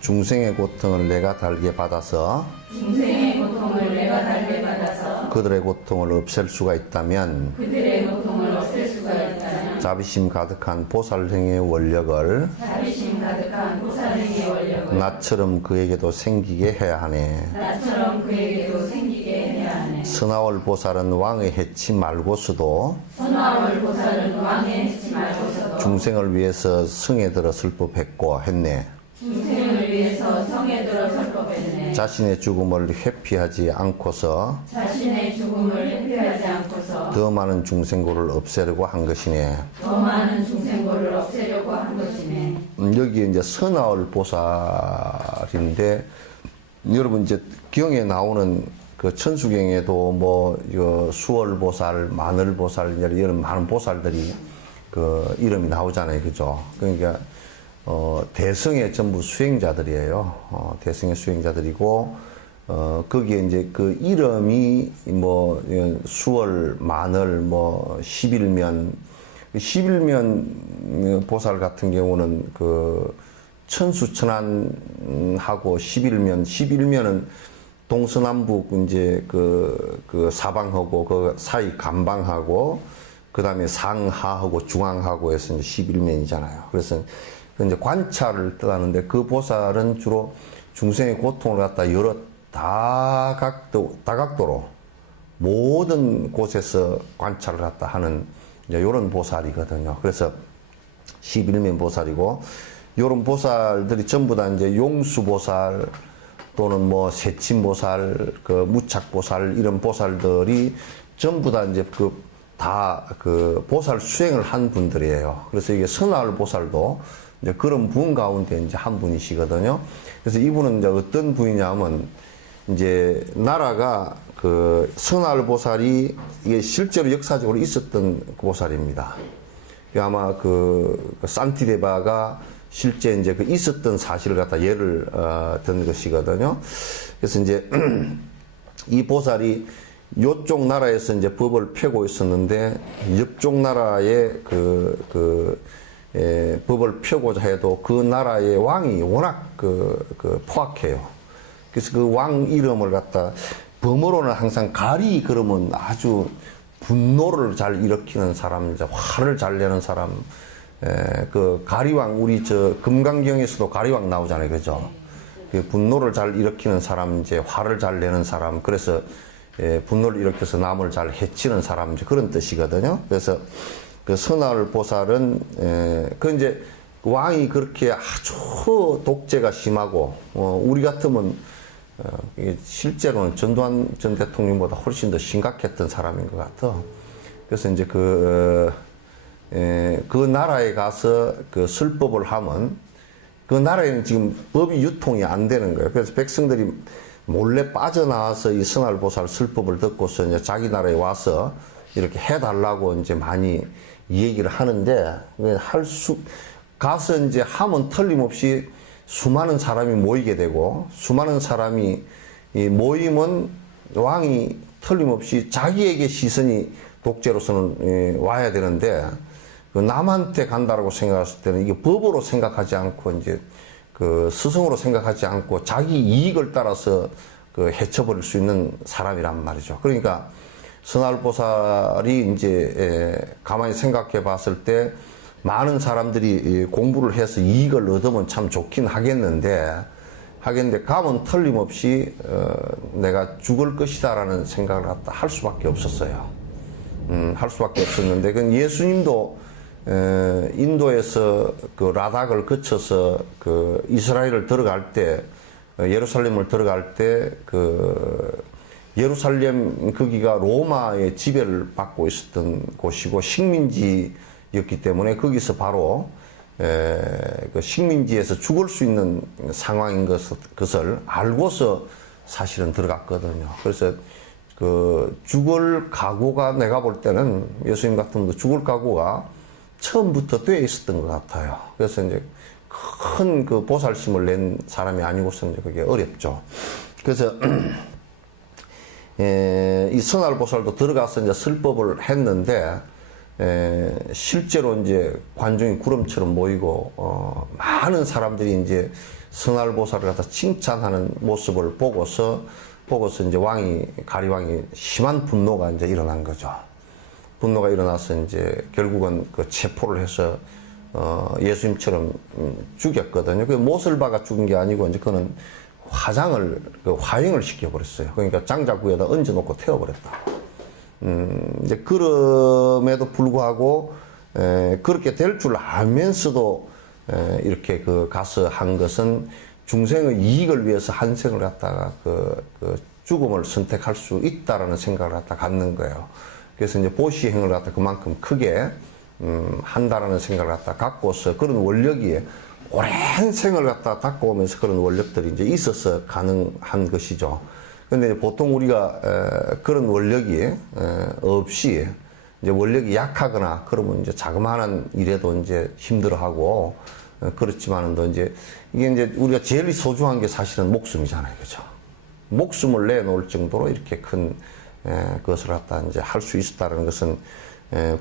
중생의 고통을 내가 달게 받아서 중생의 고통을 내가 달게 받아서 그들의 고통을 없앨 수가 있다면 그들의 고통을 없앨 수가 있다면 자비심 가득한 보살행의 원력을 자비심 가득한 보살행의 원력을 나처럼 그에게도 생기게 해야 하네. 나처럼 그에게도 생기게 해야 하네. 선하월 보살은 왕의 해치 말고서도 선하월 보살은 왕의 해치 말고서도 중생을 위해서 성에 들어 슬퍼했고 했네. 중생을 위해서 성에 들어 설법했네. 자신의 죽음을 회피하지 않고서 자신의 죽음을 회피하지 않고서 더 많은 중생고를 없애려고 한 것이네. 더 많은 중생고를 없애려고 한 것이네. 여기 이제 선하월 보살인데 여러분 이제 경에 나오는 그 천수경에도 뭐 이거 수월 보살, 마늘 보살 이런 많은 보살들이 그 이름이 나오잖아요, 그죠? 그러니까 대성의 전부 수행자들이에요. 대성의 수행자들이고 거기에 이제 그 이름이 뭐 수월, 마늘, 뭐 11면 보살 같은 경우는 그 천수천안하고 11면은 동서남북 이제 그 사방하고 그 사이 감방하고 그 다음에 상하하고 중앙하고 해서 이제 11면이잖아요. 그래서 이제 관찰을 뜻하는데 그 보살은 주로 중생의 고통을 갖다 여러 다각도로 모든 곳에서 관찰을 갖다 하는 이제 이런 보살이거든요. 그래서 11면 보살이고 이런 보살들이 전부 다 이제 용수보살 또는 뭐 세친보살, 그 무착보살 이런 보살들이 전부 다 이제 그 보살 수행을 한 분들이에요. 그래서 이게 선하월 보살도 이제 그런 분 가운데 이제 한 분이시거든요. 그래서 이분은 이제 어떤 분이냐면 이제 나라가 그 선하월 보살이 이게 실제로 역사적으로 있었던 보살입니다. 아마 그 산티데바가 실제 이제 그 있었던 사실을 갖다 예를 든 것이거든요. 그래서 이제 이 보살이 요쪽 나라에서 이제 법을 펴고 있었는데 옆쪽 나라에 법을 펴고자 해도 그 나라의 왕이 워낙 포악해요. 그래서 그 왕 이름을 갖다 범어로는 항상 가리 그러면 아주 분노를 잘 일으키는 사람, 화를 잘 내는 사람, 그 가리왕 우리 저 금강경에서도 가리왕 나오잖아요, 그죠? 그 분노를 잘 일으키는 사람, 이제 화를 잘 내는 사람, 그래서 분노를 일으켜서 남을 잘 해치는 사람, 이제 그런 뜻이거든요. 그래서 그 선하월 보살은 그 이제 왕이 그렇게 아주 독재가 심하고 우리 같으면 실제로는 전두환 전 대통령보다 훨씬 더 심각했던 사람인 것 같아. 그래서 이제 그 나라에 가서 그 술법을 하면 그 나라에는 지금 법이 유통이 안 되는 거예요. 그래서 백성들이 몰래 빠져나와서 이 선하월 보살 술법을 듣고서 이제 자기 나라에 와서 이렇게 해달라고 이제 많이 얘기를 하는데 가서 이제 하면 틀림없이 수많은 사람이 모이게 되고 수많은 사람이 모이면 왕이 틀림없이 자기에게 시선이 독재로서는 와야 되는데 그 남한테 간다라고 생각했을 때는 이게 법으로 생각하지 않고 이제 그 스승으로 생각하지 않고 자기 이익을 따라서 그 해쳐버릴 수 있는 사람이란 말이죠. 그러니까 선하월 보살이 이제 가만히 생각해 봤을 때 많은 사람들이 공부를 해서 이익을 얻으면 참 좋긴 하겠는데 가면 틀림없이 내가 죽을 것이다라는 생각을 갖다 할 수밖에 없었어요. 할 수밖에 없었는데 그건 예수님도 인도에서 그 라닥을 거쳐서 그 이스라엘을 들어갈 때 예루살렘을 들어갈 때 그 예루살렘 거기가 로마의 지배를 받고 있었던 곳이고 식민지였기 때문에 거기서 바로 그 식민지에서 죽을 수 있는 상황인 것을 알고서 사실은 들어갔거든요. 그래서 그 죽을 각오가 내가 볼 때는 예수님 같은 분도 죽을 각오가 처음부터 돼 있었던 것 같아요. 그래서 이제 큰 그 보살심을 낸 사람이 아니고서는 그게 어렵죠. 그래서 이 선하월 보살도 들어가서 이제 설법을 했는데 실제로 이제 관중이 구름처럼 모이고 많은 사람들이 이제 성할보살을 갖다 칭찬하는 모습을 보고서 이제 가리왕이 심한 분노가 이제 일어난 거죠. 분노가 일어나서 이제 결국은 그 체포를 해서 예수님처럼 죽였거든요. 그 못을 박아 죽은 게 아니고 이제 그는 화형을 시켜버렸어요. 그러니까 장자구에다 얹어놓고 태워버렸다. 이제 그럼에도 불구하고 그렇게 될 줄 알면서도 이렇게 가서 한 것은 중생의 이익을 위해서 한 생을 갖다가 그 죽음을 선택할 수 있다라는 생각을 갖다 갖는 거예요. 그래서 이제 보시행을 갖다 그만큼 크게 한다라는 생각을 갖다 갖고서 그런 원력이 오랜 생을 갖다 닦아오면서 그런 원력들이 이제 있어서 가능한 것이죠. 근데 보통 우리가 그런 원력이 없이 이제 원력이 약하거나 그러면 이제 자그마한 일에도 이제 힘들어하고 그렇지만은 또 이제 이게 이제 우리가 제일 소중한 게 사실은 목숨이잖아요, 그죠? 목숨을 내놓을 정도로 이렇게 큰 그것을 갖다 이제 할 수 있었다는 것은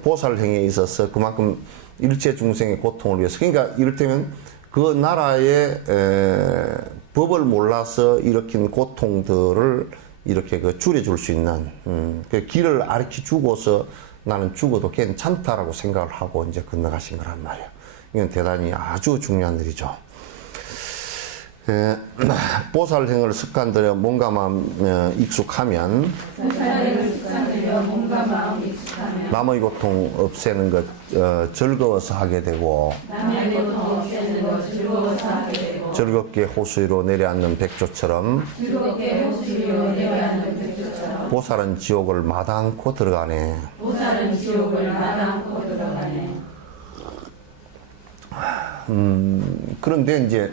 보살행에 있어서 그만큼 일체 중생의 고통을 위해서 그러니까 이를테면 그 나라의 법을 몰라서 일으킨 고통들을 이렇게 줄여줄 수 있는 그 길을 가르쳐 주고서 나는 죽어도 괜찮다라고 생각을 하고 이제 건너가신 거란 말이에요. 이건 대단히 아주 중요한 일이죠. 보살행을 습관들여 몸과 마음 익숙하면 남의 고통 없애는 것 즐거워서 하게 되고 즐겁게 호수 위로 내려앉는 백조처럼 보살은 지옥을 마다 않고 들어가네. 그런데 이제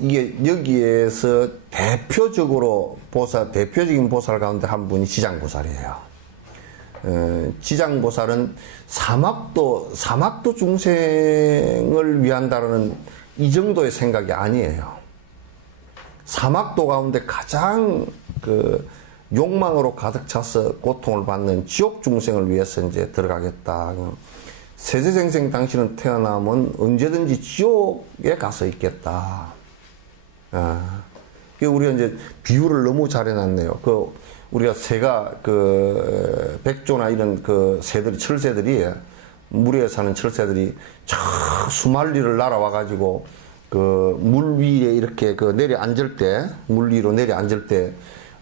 이게 여기에서 대표적인 보살 가운데 한 분이 지장보살이에요. 지장보살은 사막도 중생을 위한다는 이 정도의 생각이 아니에요. 사막도 가운데 가장 욕망으로 가득 차서 고통을 받는 지옥 중생을 위해서 이제 들어가겠다. 세세생생 당신은 태어나면 언제든지 지옥에 가서 있겠다. 우리가 이제 비유를 너무 잘 해놨네요. 우리가 새가 백조나 이런 새들이, 철새들이, 물에 사는 철새들이 저 수만리를 날아와가지고 물 위에 이렇게 물 위로 내려앉을 때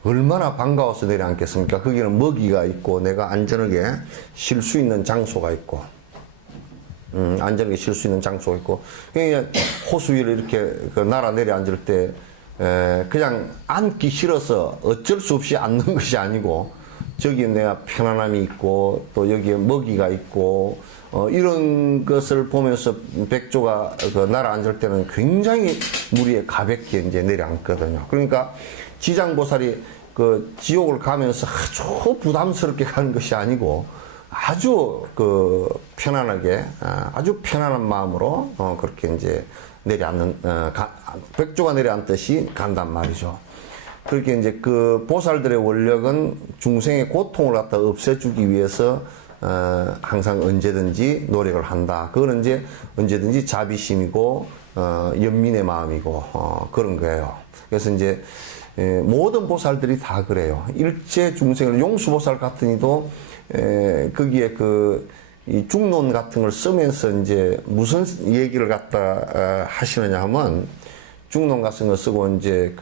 얼마나 반가워서 내려앉겠습니까? 거기는 먹이가 있고 내가 안전하게 쉴 수 있는 장소가 있고 안전하게 쉴 수 있는 장소가 있고 그냥 호수 위를 이렇게 날아 내려앉을 때 그냥 앉기 싫어서 어쩔 수 없이 앉는 것이 아니고 저기 내가 편안함이 있고 또 여기에 먹이가 있고 이런 것을 보면서 백조가 날아 앉을 때는 굉장히 물 위에 가볍게 이제 내려앉거든요. 그러니까 지장보살이 지옥을 가면서 아주 부담스럽게 가는 것이 아니고 아주 편안하게 아주 편안한 마음으로 그렇게 이제 내려앉는 백조가 내려앉듯이 간단 말이죠. 그렇게 이제 보살들의 원력은 중생의 고통을 갖다 없애주기 위해서 항상 언제든지 노력을 한다. 그거는 이제 언제든지 자비심이고 연민의 마음이고 그런 거예요. 그래서 이제 모든 보살들이 다 그래요. 일체 중생을 용수보살 같은 이도 거기에 이 중론 같은 걸 쓰면서 이제 무슨 얘기를 갖다 하시느냐 하면 중론 같은 거 쓰고 이제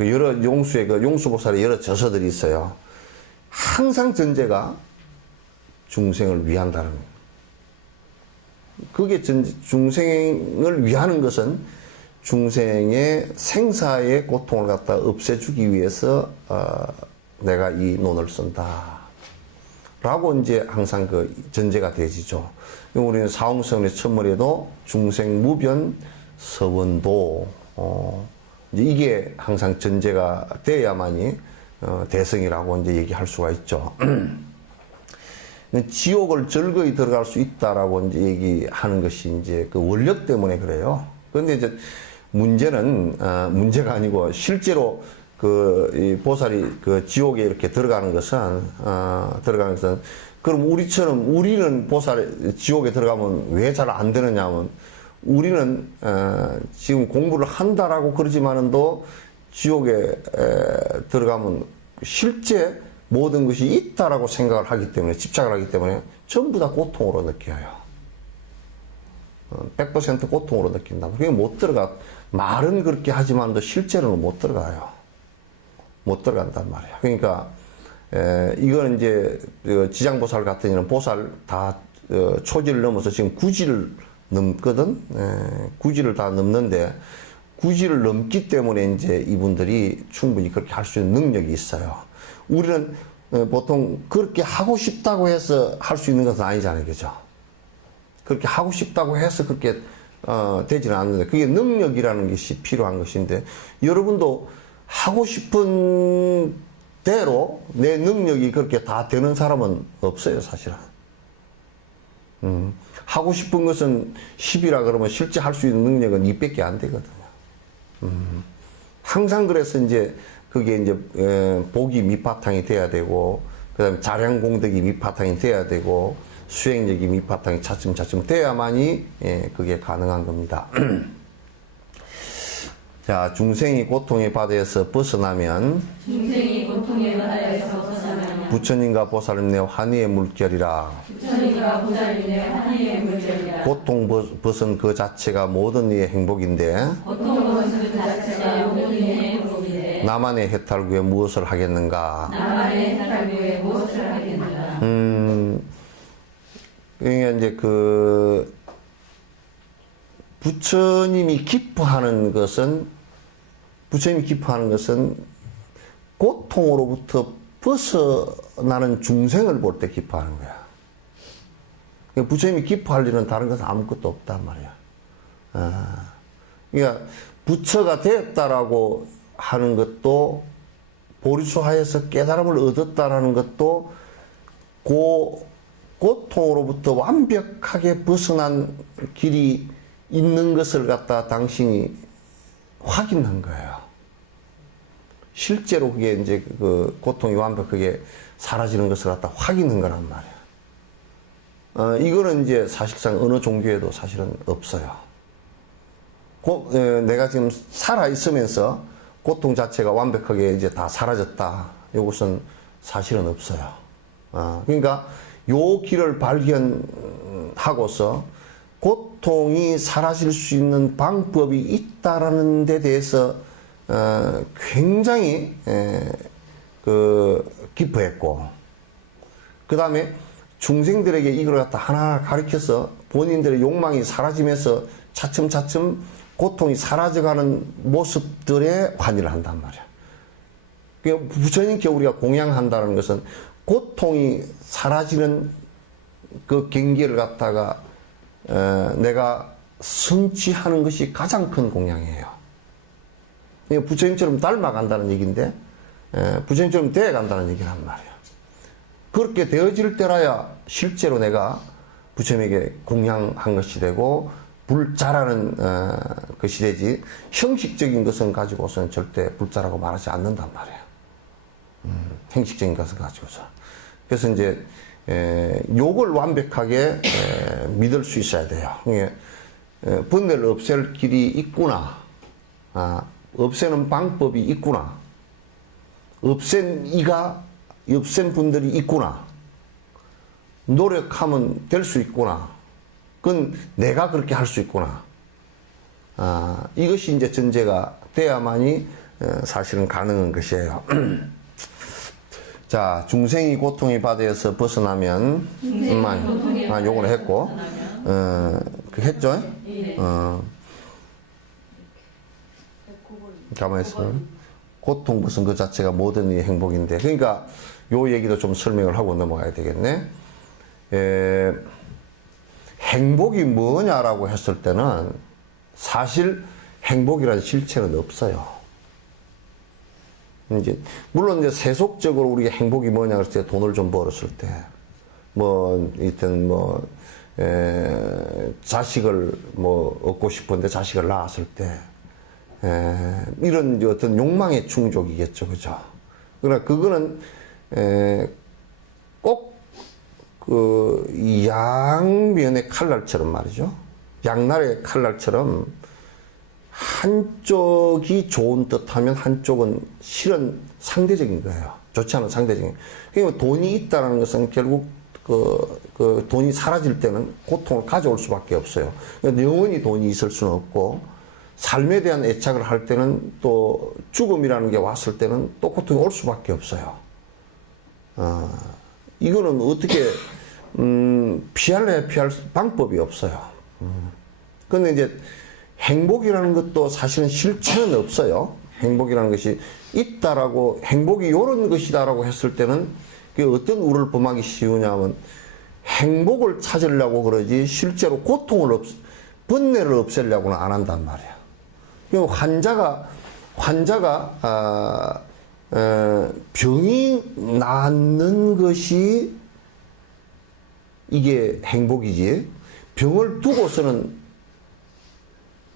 여러 용수보살의 여러 저서들이 있어요. 항상 전제가 중생을 위한다는 거예요. 그게 중생을 위하는 것은 중생의 생사의 고통을 갖다 없애주기 위해서 내가 이 논을 쓴다. 라고 이제 항상 전제가 되지죠. 우리는 사홍성의 첫머리에도 중생 무변 서원도 이제 이게 항상 전제가 돼야만이 대성이라고 이제 얘기할 수가 있죠. 지옥을 즐거이 들어갈 수 있다라고 이제 얘기하는 것이 이제 원력 때문에 그래요. 그런데 이제 문제는 문제가 아니고 실제로 이 보살이 그 지옥에 이렇게 들어가는 것은, 그럼 우리는 지옥에 들어가면 왜 잘 안 되느냐 하면, 우리는, 지금 공부를 한다라고 그러지만은도 지옥에 들어가면 실제 모든 것이 있다라고 생각을 하기 때문에, 집착을 하기 때문에 전부 다 고통으로 느껴요. 100% 고통으로 느낀다. 그게 못 들어가. 말은 그렇게 하지만도 실제로는 못 들어가요. 못 들어간단 말이야. 그러니까, 이거는 이제, 지장보살 같은 경우는 보살 다, 초지를 넘어서 지금 구지를 넘거든? 구지를 다 넘는데, 구지를 넘기 때문에 이제 이분들이 충분히 그렇게 할 수 있는 능력이 있어요. 우리는 보통 그렇게 하고 싶다고 해서 할 수 있는 것은 아니잖아요. 그죠? 그렇게 하고 싶다고 해서 그렇게, 되지는 않는데, 그게 능력이라는 것이 필요한 것인데, 여러분도 하고 싶은 대로 내 능력이 그렇게 다 되는 사람은 없어요, 사실은. 하고 싶은 것은 10이라 그러면 실제 할 수 있는 능력은 2밖에 안 되거든요. 항상 그래서 이제 그게 이제 복이 밑바탕이 돼야 되고, 그 다음에 자량공덕이 밑바탕이 돼야 되고, 수행력이 밑바탕이 차츰차츰 돼야만이 그게 가능한 겁니다. 자, 중생이 고통의 바다에서 벗어나면 중생이 고통의 바다에서 벗어나면 부처님과 보살님 내 환희의 물결이라. 부처님과 보살님 내 환희의 물결이라. 고통 벗은 그 자체가 모든 이의 행복인데 고통 벗은 그 자체가 모든 이의 행복인데 나만의 해탈구에 무엇을 하겠는가. 나만의 해탈구에 무엇을 하겠는가. 그러니까 이제 부처님이 기뻐하는 것은 고통으로부터 벗어나는 중생을 볼 때 기뻐하는 거야. 그러니까 부처님이 기뻐할 일은 다른 것은 아무것도 없단 말이야. 그러니까 부처가 되었다라고 하는 것도, 보리수하에서 깨달음을 얻었다라는 것도 고통으로부터 완벽하게 벗어난 길이 있는 것을 갖다 당신이 확인한 거예요. 실제로 그게 이제 그 고통이 완벽하게 사라지는 것을 갖다 확인한 거란 말이야. 이거는 이제 사실상 어느 종교에도 사실은 없어요. 내가 지금 살아있으면서 고통 자체가 완벽하게 이제 다 사라졌다. 이것은 사실은 없어요. 그러니까 요 길을 발견하고서 고통이 사라질 수 있는 방법이 있다라는 데 대해서 굉장히 기뻐했고, 그 다음에 중생들에게 이걸 갖다 하나하나 가르쳐서 본인들의 욕망이 사라지면서 차츰차츰 고통이 사라져가는 모습들에 환희를 한단 말이야. 그러니까 부처님께 우리가 공양한다는 것은 고통이 사라지는 그 경계를 갖다가 내가 성취하는 것이 가장 큰 공양이에요. 그러니까 부처님처럼 닮아간다는 얘기인데, 부처님처럼 되어간다는 얘기란 말이에요. 그렇게 되어질 때라야 실제로 내가 부처님에게 공양한 것이 되고 불자라는 것이 되지, 형식적인 것은 가지고서는 절대 불자라고 말하지 않는단 말이에요. 형식적인 것을 가지고서. 그래서 이제 요걸 완벽하게 믿을 수 있어야 돼요. 번뇌를 없앨 길이 있구나. 없애는 방법이 있구나. 없앤 분들이 있구나. 노력하면 될 수 있구나. 그건 내가 그렇게 할 수 있구나. 이것이 이제 전제가 돼야만이 사실은 가능한 것이에요. 자, 중생이 고통의 바다에서 벗어나면, 요거는 했고, 했죠? 가만히 있으면. 고통 벗은 그 자체가 모든 이의 행복인데, 그러니까 요 얘기도 좀 설명을 하고 넘어가야 되겠네. 행복이 뭐냐라고 했을 때는 사실 행복이라는 실체는 없어요. 물론 이제 세속적으로 우리가 행복이 뭐냐 그랬을 때 돈을 좀 벌었을 때, 자식을 얻고 싶은데 자식을 낳았을 때, 이런 이제 어떤 욕망의 충족이겠죠, 그죠? 그러나 그거는 꼭 그 양면의 칼날처럼 말이죠. 양날의 칼날처럼 한쪽이 좋은 듯하면 한쪽은 실은 상대적인 거예요. 좋지 않은 상대적인. 그러니까 돈이 있다는 것은 결국 그 돈이 사라질 때는 고통을 가져올 수밖에 없어요. 그러니까 영원히 돈이 있을 수는 없고, 삶에 대한 애착을 할 때는 또 죽음이라는 게 왔을 때는 또 고통이 올 수밖에 없어요. 이거는 어떻게 피할 방법이 없어요. 근데 이제 행복이라는 것도 사실은 실체는 없어요. 행복이라는 것이 있다라고, 행복이 요런 것이다라고 했을 때는 그게 어떤 우를 범하기 쉬우냐면, 행복을 찾으려고 그러지 실제로 번뇌를 없애려고는 안 한단 말이야. 환자가 병이 낫는 것이 이게 행복이지, 병을 두고서는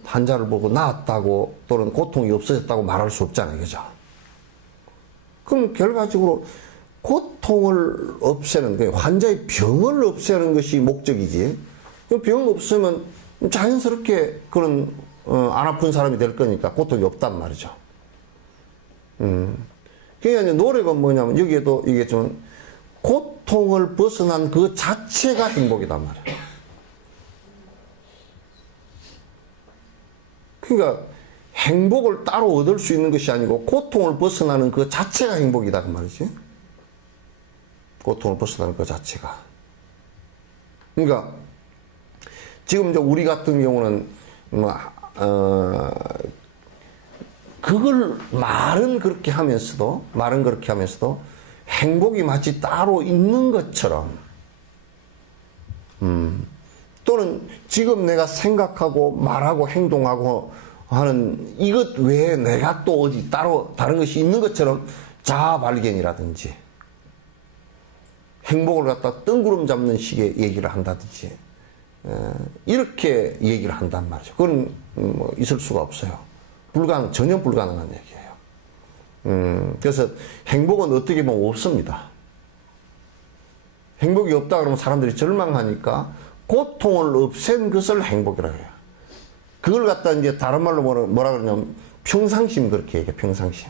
환자를 보고 나았다고 또는 고통이 없어졌다고 말할 수 없잖아요, 그죠? 그럼 결과적으로 고통을 없애는, 환자의 병을 없애는 것이 목적이지, 병 없으면 자연스럽게 그런 안 아픈 사람이 될 거니까 고통이 없단 말이죠. 그러니까 노력은 뭐냐면, 여기에도 얘기했지만 고통을 벗어난 그 자체가 행복이단 말이에요. 그러니까 행복을 따로 얻을 수 있는 것이 아니고 고통을 벗어나는 그 자체가 행복이다 그 말이지. 고통을 벗어나는 그 자체가. 그러니까 지금 이제 우리 같은 경우는 그걸 말은 그렇게 하면서도 행복이 마치 따로 있는 것처럼, 또는 지금 내가 생각하고 말하고 행동하고 하는 이것 외에 내가 또 어디 따로 다른 것이 있는 것처럼 자아 발견이라든지, 행복을 갖다 뜬구름 잡는 식의 얘기를 한다든지, 이렇게 얘기를 한단 말이죠. 그건 뭐 있을 수가 없어요. 전혀 불가능한 얘기예요. 그래서 행복은 어떻게 보면 없습니다. 행복이 없다 그러면 사람들이 절망하니까 고통을 없앤 것을 행복이라고 해요. 그걸 갖다 이제 다른 말로 뭐라 그러냐면 평상심, 그렇게 얘기해요. 평상심.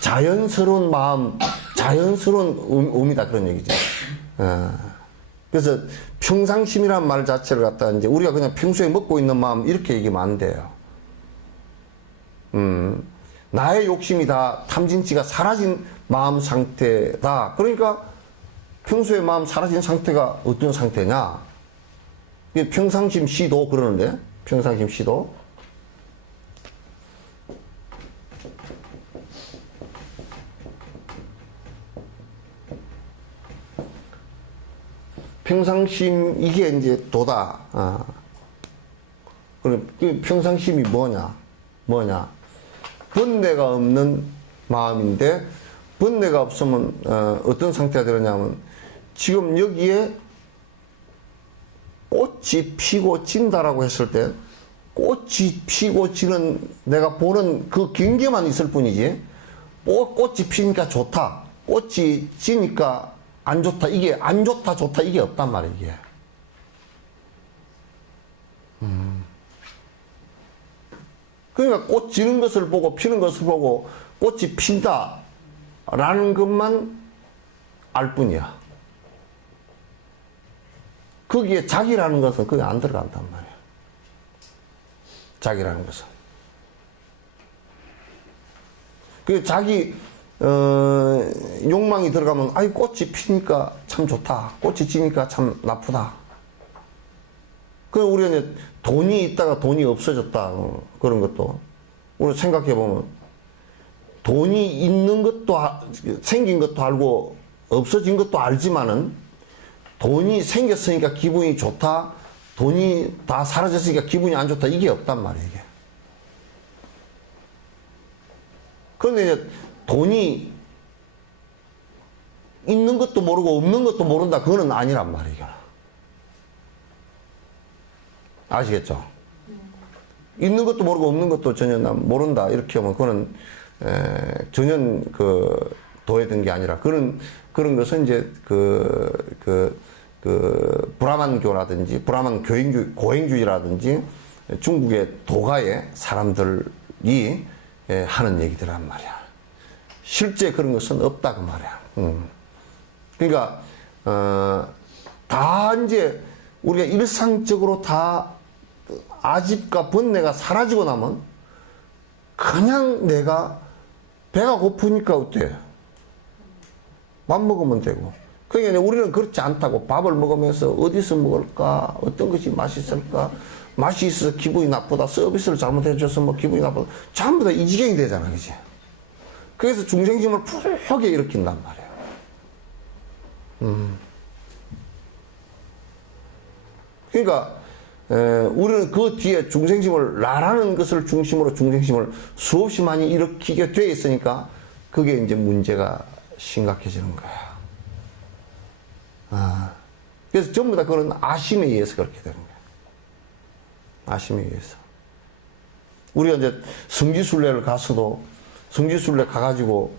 자연스러운 마음, 자연스러운 의미다, 그런 얘기죠. 그래서 평상심이란 말 자체를 갖다 이제 우리가 그냥 평소에 먹고 있는 마음, 이렇게 얘기하면 안 돼요. 나의 욕심이 다, 탐진치가 사라진 마음 상태다. 그러니까 평소에 마음 사라진 상태가 어떤 상태냐? 평상심 시도 그러는데, 평상심 시도. 평상심, 이게 이제 도다. 그럼 그 평상심이 뭐냐? 번뇌가 없는 마음인데, 번뇌가 없으면 어떤 상태가 되느냐면, 지금 여기에 꽃이 피고 진다라고 했을 때, 꽃이 피고 지는 내가 보는 그 경계만 있을 뿐이지, 꽃이 피니까 좋다, 꽃이 지니까 안 좋다, 이게 안 좋다 좋다 이게 없단 말이에요. 이게. 그러니까 꽃 지는 것을 보고 피는 것을 보고 꽃이 핀다 라는 것만 알 뿐이야. 거기에 자기라는 것은 거기 안 들어간단 말이야. 자기라는 것은. 그 자기 욕망이 들어가면, 아이 꽃이 피니까 참 좋다, 꽃이 지니까 참 나쁘다. 그 우리가 이제 돈이 있다가 돈이 없어졌다, 그런 것도 우리 생각해 보면, 돈이 있는 것도 생긴 것도 알고 없어진 것도 알지만은, 돈이 생겼으니까 기분이 좋다, 돈이 다 사라졌으니까 기분이 안 좋다, 이게 없단 말이에요. 이게. 그런데 이제 돈이 있는 것도 모르고 없는 것도 모른다, 그거는 아니란 말이에요. 아시겠죠? 있는 것도 모르고 없는 것도 전혀 난 모른다. 이렇게 하면 그거는 전혀 그 도해된 게 아니라 그런 것은 이제 브라만교라든지 브라만 고행주의라든지 중국의 도가의 사람들이 하는 얘기들란 말이야. 실제 그런 것은 없다 그 말이야. 그러니까 다 이제 우리가 일상적으로 다 아집과 번뇌가 사라지고 나면 그냥 내가 배가 고프니까 어때? 밥 먹으면 되고. 그러니까 우리는 그렇지 않다고. 밥을 먹으면서 어디서 먹을까? 어떤 것이 맛있을까? 맛이 있어서 기분이 나쁘다. 서비스를 잘못해줘서 뭐 기분이 나쁘다. 전부 다 이 지경이 되잖아. 그지? 그래서 중생심을 푸르게 일으킨단 말이야. 그러니까 우리는 그 뒤에 중생심을 나라는 것을 중심으로 중생심을 수없이 많이 일으키게 돼 있으니까 그게 이제 문제가 심각해지는 거야. 그래서 전부 다 그런 아심에 의해서 그렇게 되는 거야. 아심에 의해서. 우리가 이제 성지순례를 가서도 성지순례 가가지고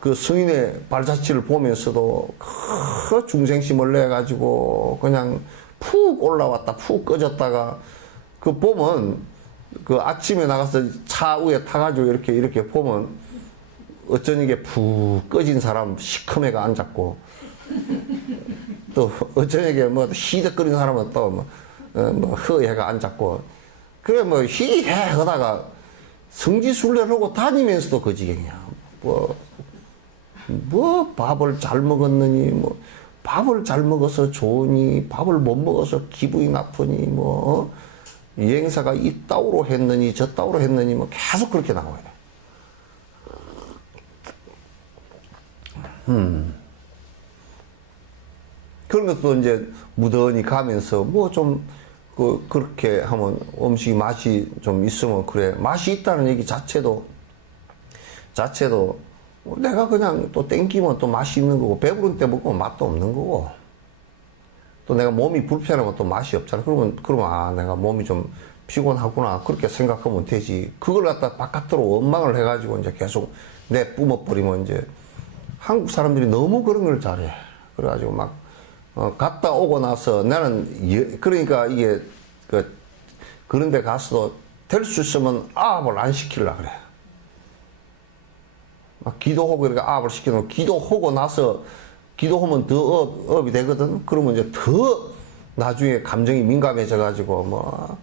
그 성인의 발자취를 보면서도 그 중생심을 내가지고 그냥 푹 올라왔다 푹 꺼졌다가 그 보면 그 아침에 나가서 차 위에 타가지고 이렇게 보면 어쩐 이게 푹 꺼진 사람 시커매가 앉았고 또 어쩐 이게 뭐 희덕거리는 사람은 또 뭐 허해가 앉았고 그래 뭐 희해 하다가 성지순례를 하고 다니면서도 그 지경이야. 뭐 밥을 잘 먹었느니 뭐 밥을 잘 먹어서 좋으니 밥을 못 먹어서 기분이 나쁘니 뭐 여행사가 이따위로 했느니 저따위로 했느니 뭐 계속 그렇게 나와요. 그런 것도 이제 무던히 가면서 뭐 좀 그렇게 하면 음식이 맛이 좀 있으면 그래 맛이 있다는 얘기 자체도 내가 그냥 또 땡기면 또 맛이 있는 거고 배부른 때 먹으면 맛도 없는 거고 또 내가 몸이 불편하면 또 맛이 없잖아. 그러면 내가 몸이 좀 피곤하구나 그렇게 생각하면 되지. 그걸 갖다 바깥으로 원망을 해가지고 이제 계속 내 뿜어버리면 이제 한국 사람들이 너무 그런 걸 잘해. 그래가지고 막 갔다 오고 나서 나는 그러니까 이게 그런 데 가서도 될 수 있으면 아합을 안 시키려고 그래. 막 기도하고 이렇게 아합을 시키면 기도하고 나서 기도하면 더 업이 되거든. 그러면 이제 더 나중에 감정이 민감해져 가지고 뭐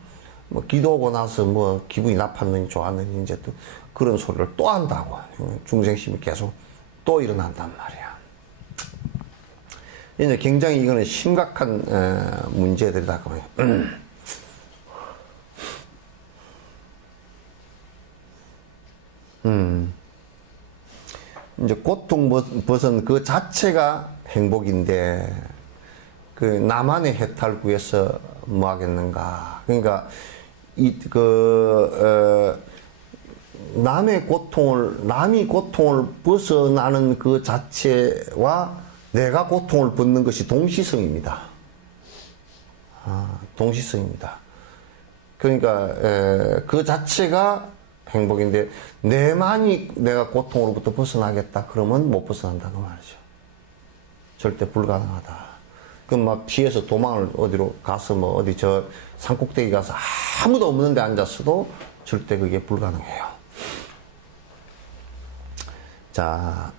기도하고 나서 뭐 기분이 나빴느니 좋았느니 이제 또 그런 소리를 또 한다고. 중생심이 계속 또 일어난단 말이야. 이제 굉장히 이거는 심각한 문제들이다 그래요. 이제 고통 벗은 그 자체가 행복인데 그 나만의 해탈 구해서 뭐 하겠는가. 그러니까 남이 고통을 벗어나는 그 자체와 내가 고통을 벗는 것이 동시성입니다. 동시성입니다. 그러니까 그 자체가 행복인데 내만이 내가 고통으로부터 벗어나겠다 그러면 못 벗어난다는 말이죠. 절대 불가능하다. 그럼 막 피해서 도망을 어디로 가서 뭐 어디 저 산꼭대기 가서 아무도 없는 데 앉았어도 절대 그게 불가능해요. 자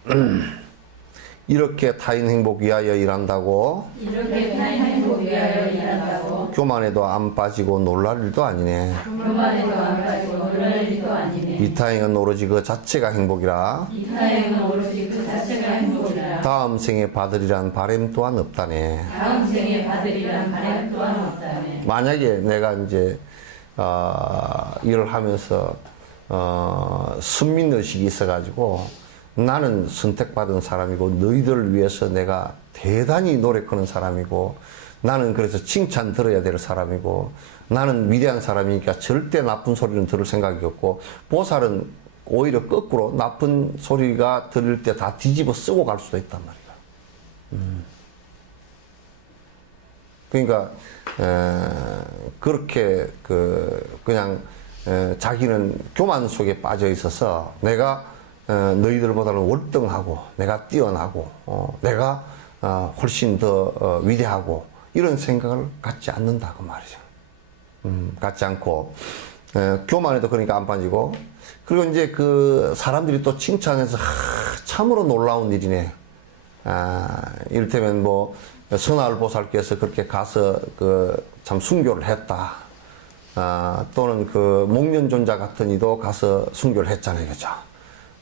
이렇게 타인 행복 위하여 일한다고 이렇게 타인 행복 위하여 일한다고 교만에도 안 빠지고 놀랄 일도 아니네. 교만에도 안 빠지고 놀랄 일도 아니네. 이타행은 오로지 그 자체가 행복이라 이타행은 오로지 그 자체가 행복이라 다음 생에 받으리란 바람 또한 없다네. 다음 생에 받으리란 바람 또한 없다네. 만약에 내가 이제 일을 하면서 선민의식이 있어가지고 나는 선택받은 사람이고 너희들을 위해서 내가 대단히 노력하는 사람이고 나는 그래서 칭찬 들어야 될 사람이고 나는 위대한 사람이니까 절대 나쁜 소리는 들을 생각이 없고 보살은 오히려 거꾸로 나쁜 소리가 들을 때 다 뒤집어 쓰고 갈 수도 있단 말이야. 그러니까 그렇게 그냥 자기는 교만 속에 빠져 있어서 내가 너희들보다는 월등하고 내가 뛰어나고 내가 훨씬 더 위대하고 이런 생각을 갖지 않는다 그 말이죠. 갖지 않고 교만에도 그러니까 안 빠지고 그리고 이제 그 사람들이 또 칭찬해서 참으로 놀라운 일이네. 이를테면 뭐 선할 보살께서 그렇게 가서 그 참 순교를 했다. 또는 그 목련존자 같은 이도 가서 순교를 했잖아요, 그죠?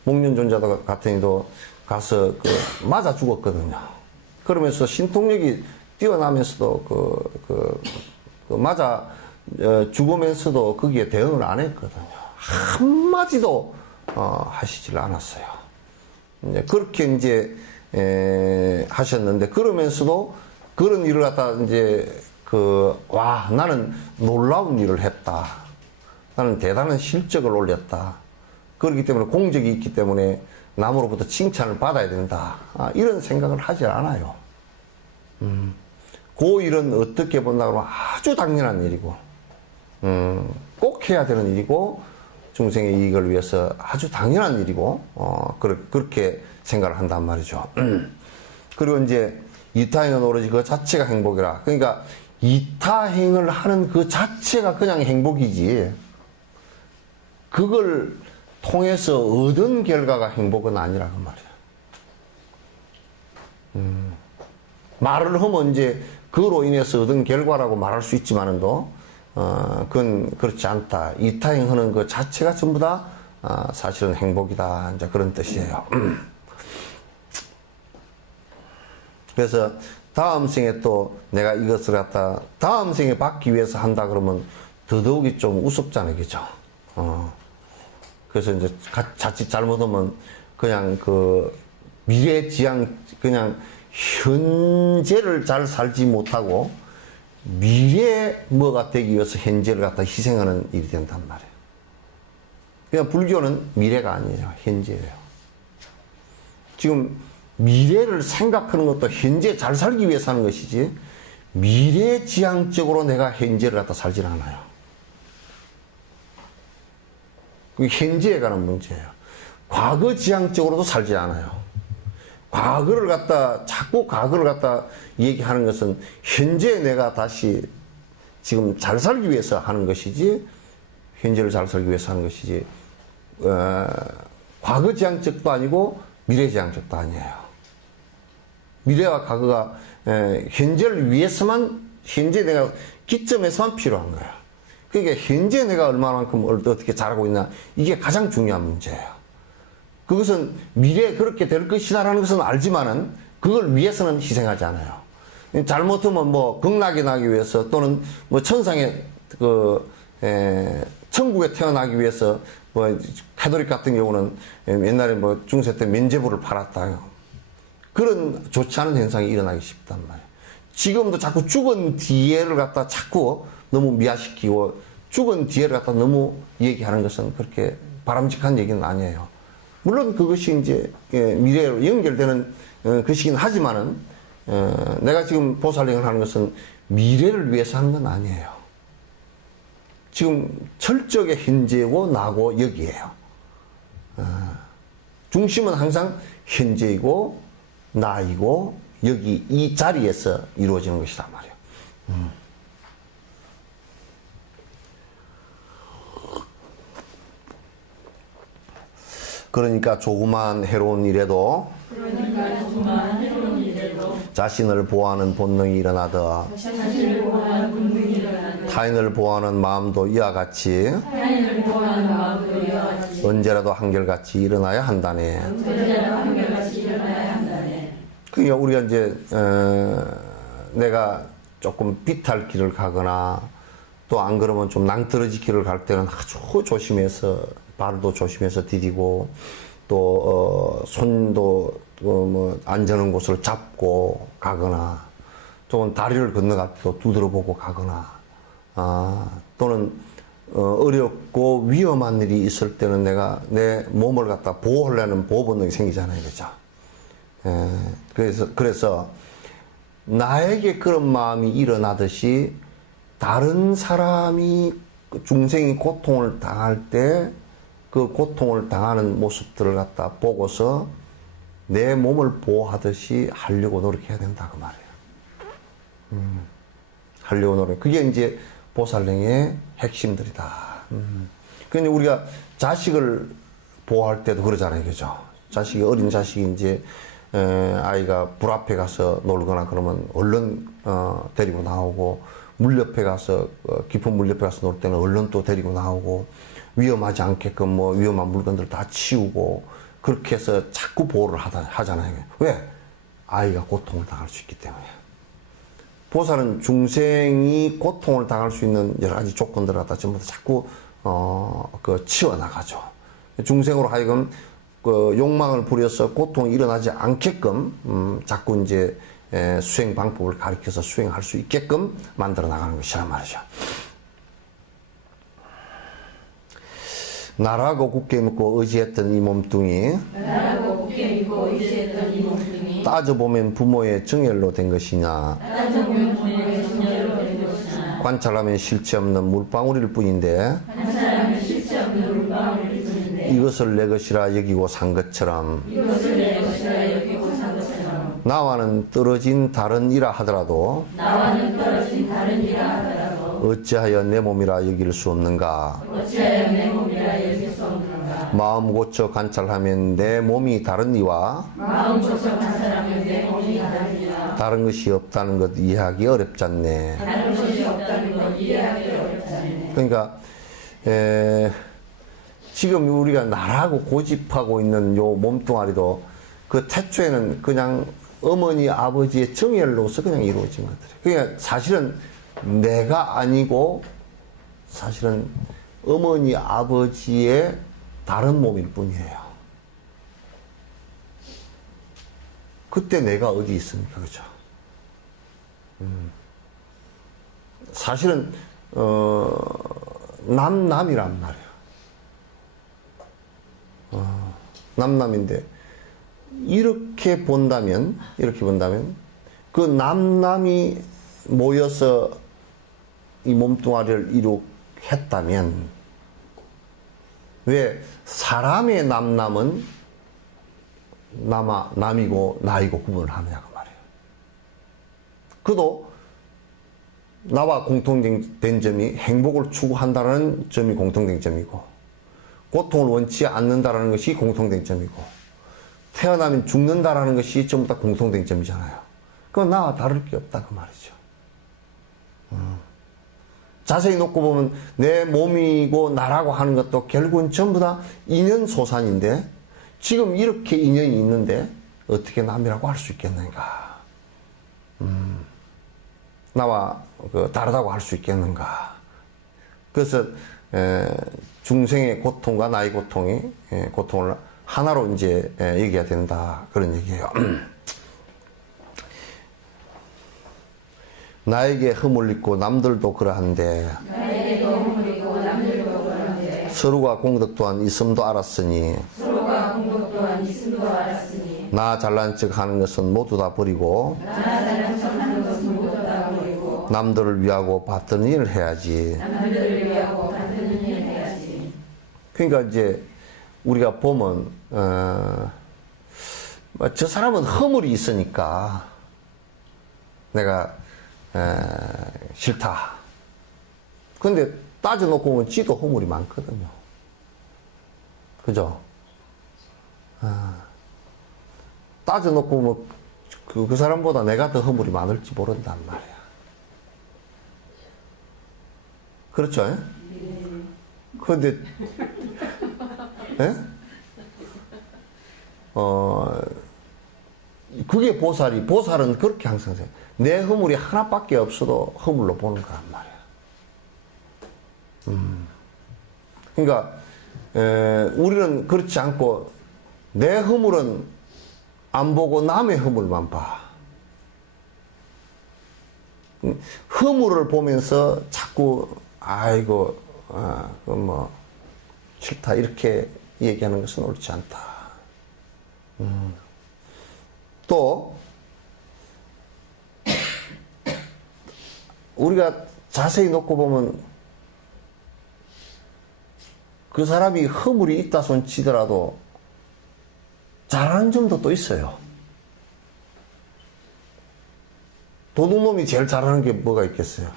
목련존자 같은 이도 가서 그 맞아 죽었거든요. 그러면서 신통력이 뛰어나면서도 그 맞아 죽으면서도 거기에 대응을 안 했거든요. 한마디도 하시질 않았어요. 이제 그렇게 이제 하셨는데 그러면서도 그런 일을 갖다 이제 와 나는 놀라운 일을 했다. 나는 대단한 실적을 올렸다. 그렇기 때문에 공적이 있기 때문에 남으로부터 칭찬을 받아야 된다. 이런 생각을 하지 않아요. 그 일은 어떻게 본다 그러면 아주 당연한 일이고, 꼭 해야 되는 일이고, 중생의 이익을 위해서 아주 당연한 일이고, 그렇게 생각을 한단 말이죠. 그리고 이제 이타행은 오로지 그 자체가 행복이라. 그러니까 이타행을 하는 그 자체가 그냥 행복이지, 그걸 통해서 얻은 결과가 행복은 아니라 그 말이야. 말을 하면 이제 그로 인해서 얻은 결과라고 말할 수 있지만은도 그건 그렇지 않다. 이타행하는 그 자체가 전부 다 사실은 행복이다. 이제 그런 뜻이에요. 그래서 다음 생에 또 내가 이것을 갖다 다음 생에 받기 위해서 한다 그러면 더더욱이 좀 우습잖아요, 그죠? 그래서 이제 자칫 잘못하면 그냥 그 미래지향 그냥 현재를 잘 살지 못하고 미래 뭐가 되기 위해서 현재를 갖다 희생하는 일이 된단 말이에요. 그냥 불교는 미래가 아니에요. 현재예요. 지금 미래를 생각하는 것도 현재 잘 살기 위해서 하는 것이지 미래지향적으로 내가 현재를 갖다 살진 않아요. 그게 현재에 관한 문제예요. 과거지향적으로도 살지 않아요. 과거를 갖다 자꾸 과거를 갖다 얘기하는 것은 현재에 내가 다시 지금 잘 살기 위해서 하는 것이지 현재를 잘 살기 위해서 하는 것이지 과거지향적도 아니고 미래지향적도 아니에요. 미래와 과거가 현재를 위해서만 현재 내가 기점에서만 필요한 거예요. 그러니까 현재 내가 얼마만큼 어떻게 잘하고 있나 이게 가장 중요한 문제예요. 그것은 미래에 그렇게 될 것이다라는 것은 알지만은 그걸 위해서는 희생하지 않아요. 잘못하면 뭐 극락에 나기 위해서 또는 뭐 천상에 천국에 태어나기 위해서 뭐 카톨릭 같은 경우는 옛날에 뭐 중세 때 면죄부를 팔았다요. 그런 좋지 않은 현상이 일어나기 쉽단 말이에요. 지금도 자꾸 죽은 뒤에를 갖다 자꾸 너무 미화시키고 죽은 뒤에를 갖다 너무 얘기하는 것은 그렇게 바람직한 얘기는 아니에요. 물론 그것이 이제 미래로 연결되는 것이긴 하지만은 내가 지금 보살행을 하는 것은 미래를 위해서 하는 건 아니에요. 지금 철저하게 현재고 나고 여기에요. 중심은 항상 현재이고 나이고 여기 이 자리에서 이루어지는 것이란 말이에요. 그러니까 조그만 해로운 일에도 자신을 보호하는 본능이 일어나더 타인을 보호하는 마음도 이와 같이 언제라도 한결같이 일어나야 한다네. 그러니까 우리가 이제 내가 조금 비탈길을 가거나 또 안 그러면 좀 낭떠러지 길을 갈 때는 아주 조심해서 발도 조심해서 디디고 또 손도 뭐 안전한 곳을 잡고 가거나 또는 다리를 건너갈 때도 두드려보고 가거나 또는 어렵고 위험한 일이 있을 때는 내가 내 몸을 갖다 보호하려는 보호 본능이 생기잖아요, 그죠? 그래서 나에게 그런 마음이 일어나듯이 다른 사람이 그 중생이 고통을 당할 때 그 고통을 당하는 모습들을 갖다 보고서 내 몸을 보호하듯이 하려고 노력해야 된다 그 말이에요. 하려고 노력. 그게 이제 보살령의 핵심들이다. 근데 우리가 자식을 보호할 때도 그러잖아요, 그죠? 자식이 어린 자식이 이제 아이가 불 앞에 가서 놀거나 그러면 얼른 데리고 나오고 물 옆에 가서 깊은 물 옆에 가서 놀 때는 얼른 또 데리고 나오고 위험하지 않게끔 뭐 위험한 물건들 다 치우고 그렇게 해서 자꾸 보호를 하잖아요. 왜? 아이가 고통을 당할 수 있기 때문에. 보살은 중생이 고통을 당할 수 있는 여러 가지 조건들을 갖다 전부 다 자꾸 치워나가죠. 중생으로 하여금 그 욕망을 부려서 고통이 일어나지 않게끔 자꾸 이제 수행 방법을 가르쳐서 수행할 수 있게끔 만들어 나가는 것이란 말이죠. 나라고 굳게 믿고 의지했던 이 몸뚱이 나라고 굳게 믿고 의지했던 이 몸뚱이 따져보면 부모의 정열로 된 것이냐 따져보면 부모의 정열로 된 것이나 관찰하면 실체 없는 물방울일 뿐인데 관찰하면 실체 없는 물방울일 뿐인데 이것을 내 것이라 여기고 산 것처럼 이것을 내 것이라 여기고 산 것처럼 나와는 떨어진 다른 이라 하더라도 나와는 떨어진 다른 이라 하더라도 어찌하여 내 몸이라 여길 수 없는가 어찌하여 내 몸이라 여길 수 없는가 마음 고쳐 관찰하면 내 몸이 다른 이와 마음 고쳐 관찰하면 내 몸이 다른 이와 다른 것이 없다는 것 이해하기 어렵지 않네. 다른 것이 없다는 것 이해하기 어렵지 않네. 그러니까 지금 우리가 나라고 고집하고 있는 요 몸뚱아리도 그 태초에는 그냥 어머니 아버지의 정열로서 그냥 이루어진 것들이에요. 그러니까 사실은 내가 아니고 사실은 어머니 아버지의 다른 몸일 뿐이에요. 그때 내가 어디 있습니까, 그죠? 사실은 남남이란 말이에요. 남남인데 이렇게 본다면 그 남남이 모여서 이 몸뚱아리를 이룩했다면 왜 사람의 남남은 남이고 나이고 구분을 하느냐 그 말이에요. 그도 나와 공통된 점이 행복을 추구한다는 점이 공통된 점이고 고통을 원치 않는다는 것이 공통된 점이고 태어나면 죽는다라는 것이 전부 다 공통된 점이잖아요. 그건 나와 다를 게 없다 그 말이죠. 자세히 놓고 보면 내 몸이고 나라고 하는 것도 결국은 전부 다 인연소산인데 지금 이렇게 인연이 있는데 어떻게 남이라고 할 수 있겠는가? 나와 다르다고 할 수 있겠는가? 그래서 중생의 고통과 나의 고통을 하나로 이제 얘기해야 된다 그런 얘기예요. 나에게 흠을 입고 남들도 그러한데 나에게도 흠을 입고 남들도 그러한데 서로가 공덕 또한 있음도 알았으니 서로가 공덕 또한 있음도 알았으니 나 잘난 척 하는 것은 모두 다 버리고 나 잘난 척하는 것은 모두 다 버리고 남들을 위하고 받드는 일을 해야지. 남들을 위하고 받드는 일을 해야지. 그러니까 이제 우리가 보면 저 사람은 허물이 있으니까 내가 싫다. 근데 따져놓고 보면 지도 허물이 많거든요. 그죠? 따져놓고 보면 그 사람보다 내가 더 허물이 많을지 모른단 말이야. 그렇죠? 예? 근데 예? 그게 보살은 그렇게 항상 생각해. 내 허물이 하나밖에 없어도 허물로 보는 거란 말이야. 그러니까 우리는 그렇지 않고 내 허물은 안 보고 남의 허물만 봐. 허물을 보면서 자꾸 아이고 뭐 싫다 이렇게 얘기하는 것은 옳지 않다. 또 우리가 자세히 놓고 보면 그 사람이 허물이 있다 손 치더라도 잘하는 점도 또 있어요. 도둑놈이 제일 잘하는 게 뭐가 있겠어요?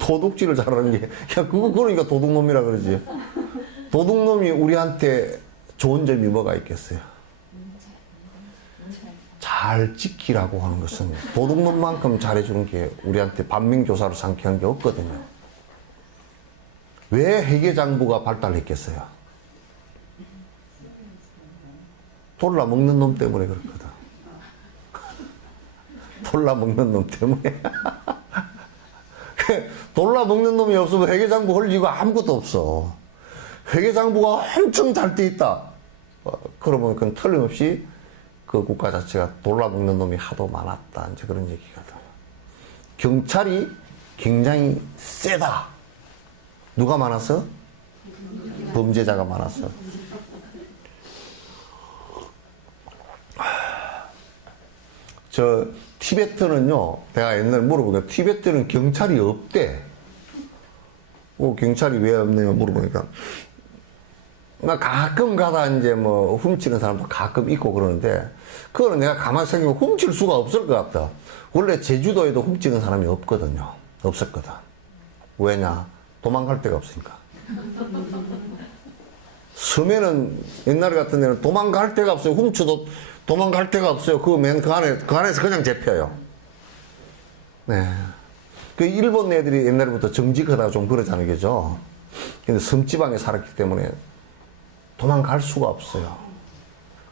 도둑질을 잘하는 게, 야, 그거, 그러니까 도둑놈이라 그러지. 도둑놈이 우리한테 좋은 점이 뭐가 있겠어요? 잘 지키라고 하는 것은 도둑놈만큼 잘해주는 게 우리한테 반민교사로 상쾌한 게 없거든요. 왜 회계장부가 발달했겠어요? 돌라 먹는 놈 때문에 그렇거든. 돌라 먹는 놈 때문에. 돌라 먹는 놈이 없으면 회계장부 할 이유가 아무것도 없어. 회계장부가 엄청 잘 돼 있다. 그러면 그건 틀림없이 그 국가 자체가 돌라 먹는 놈이 하도 많았다. 이제 그런 얘기거든. 경찰이 굉장히 세다. 누가 많았어? 범죄자가 많았어. 저 티베트는요, 내가 옛날에 물어보니까 티베트는 경찰이 없대. 경찰이 왜 없느냐 물어보니까, 나 가끔 가다 이제 뭐 훔치는 사람도 가끔 있고 그러는데, 그거는 내가 가만히 생각해보면 훔칠 수가 없을 것 같다. 원래 제주도에도 훔치는 사람이 없거든요. 없었거든. 왜냐? 도망갈 데가 없으니까. 섬에는 옛날 같은 데는 도망갈 데가 없어요. 훔쳐도 도망갈 데가 없어요. 그 안에서 그냥 잡혀요. 네. 그 일본 애들이 옛날부터 정직하다고 좀 그러잖아요. 그죠? 근데 섬지방에 살았기 때문에 도망갈 수가 없어요.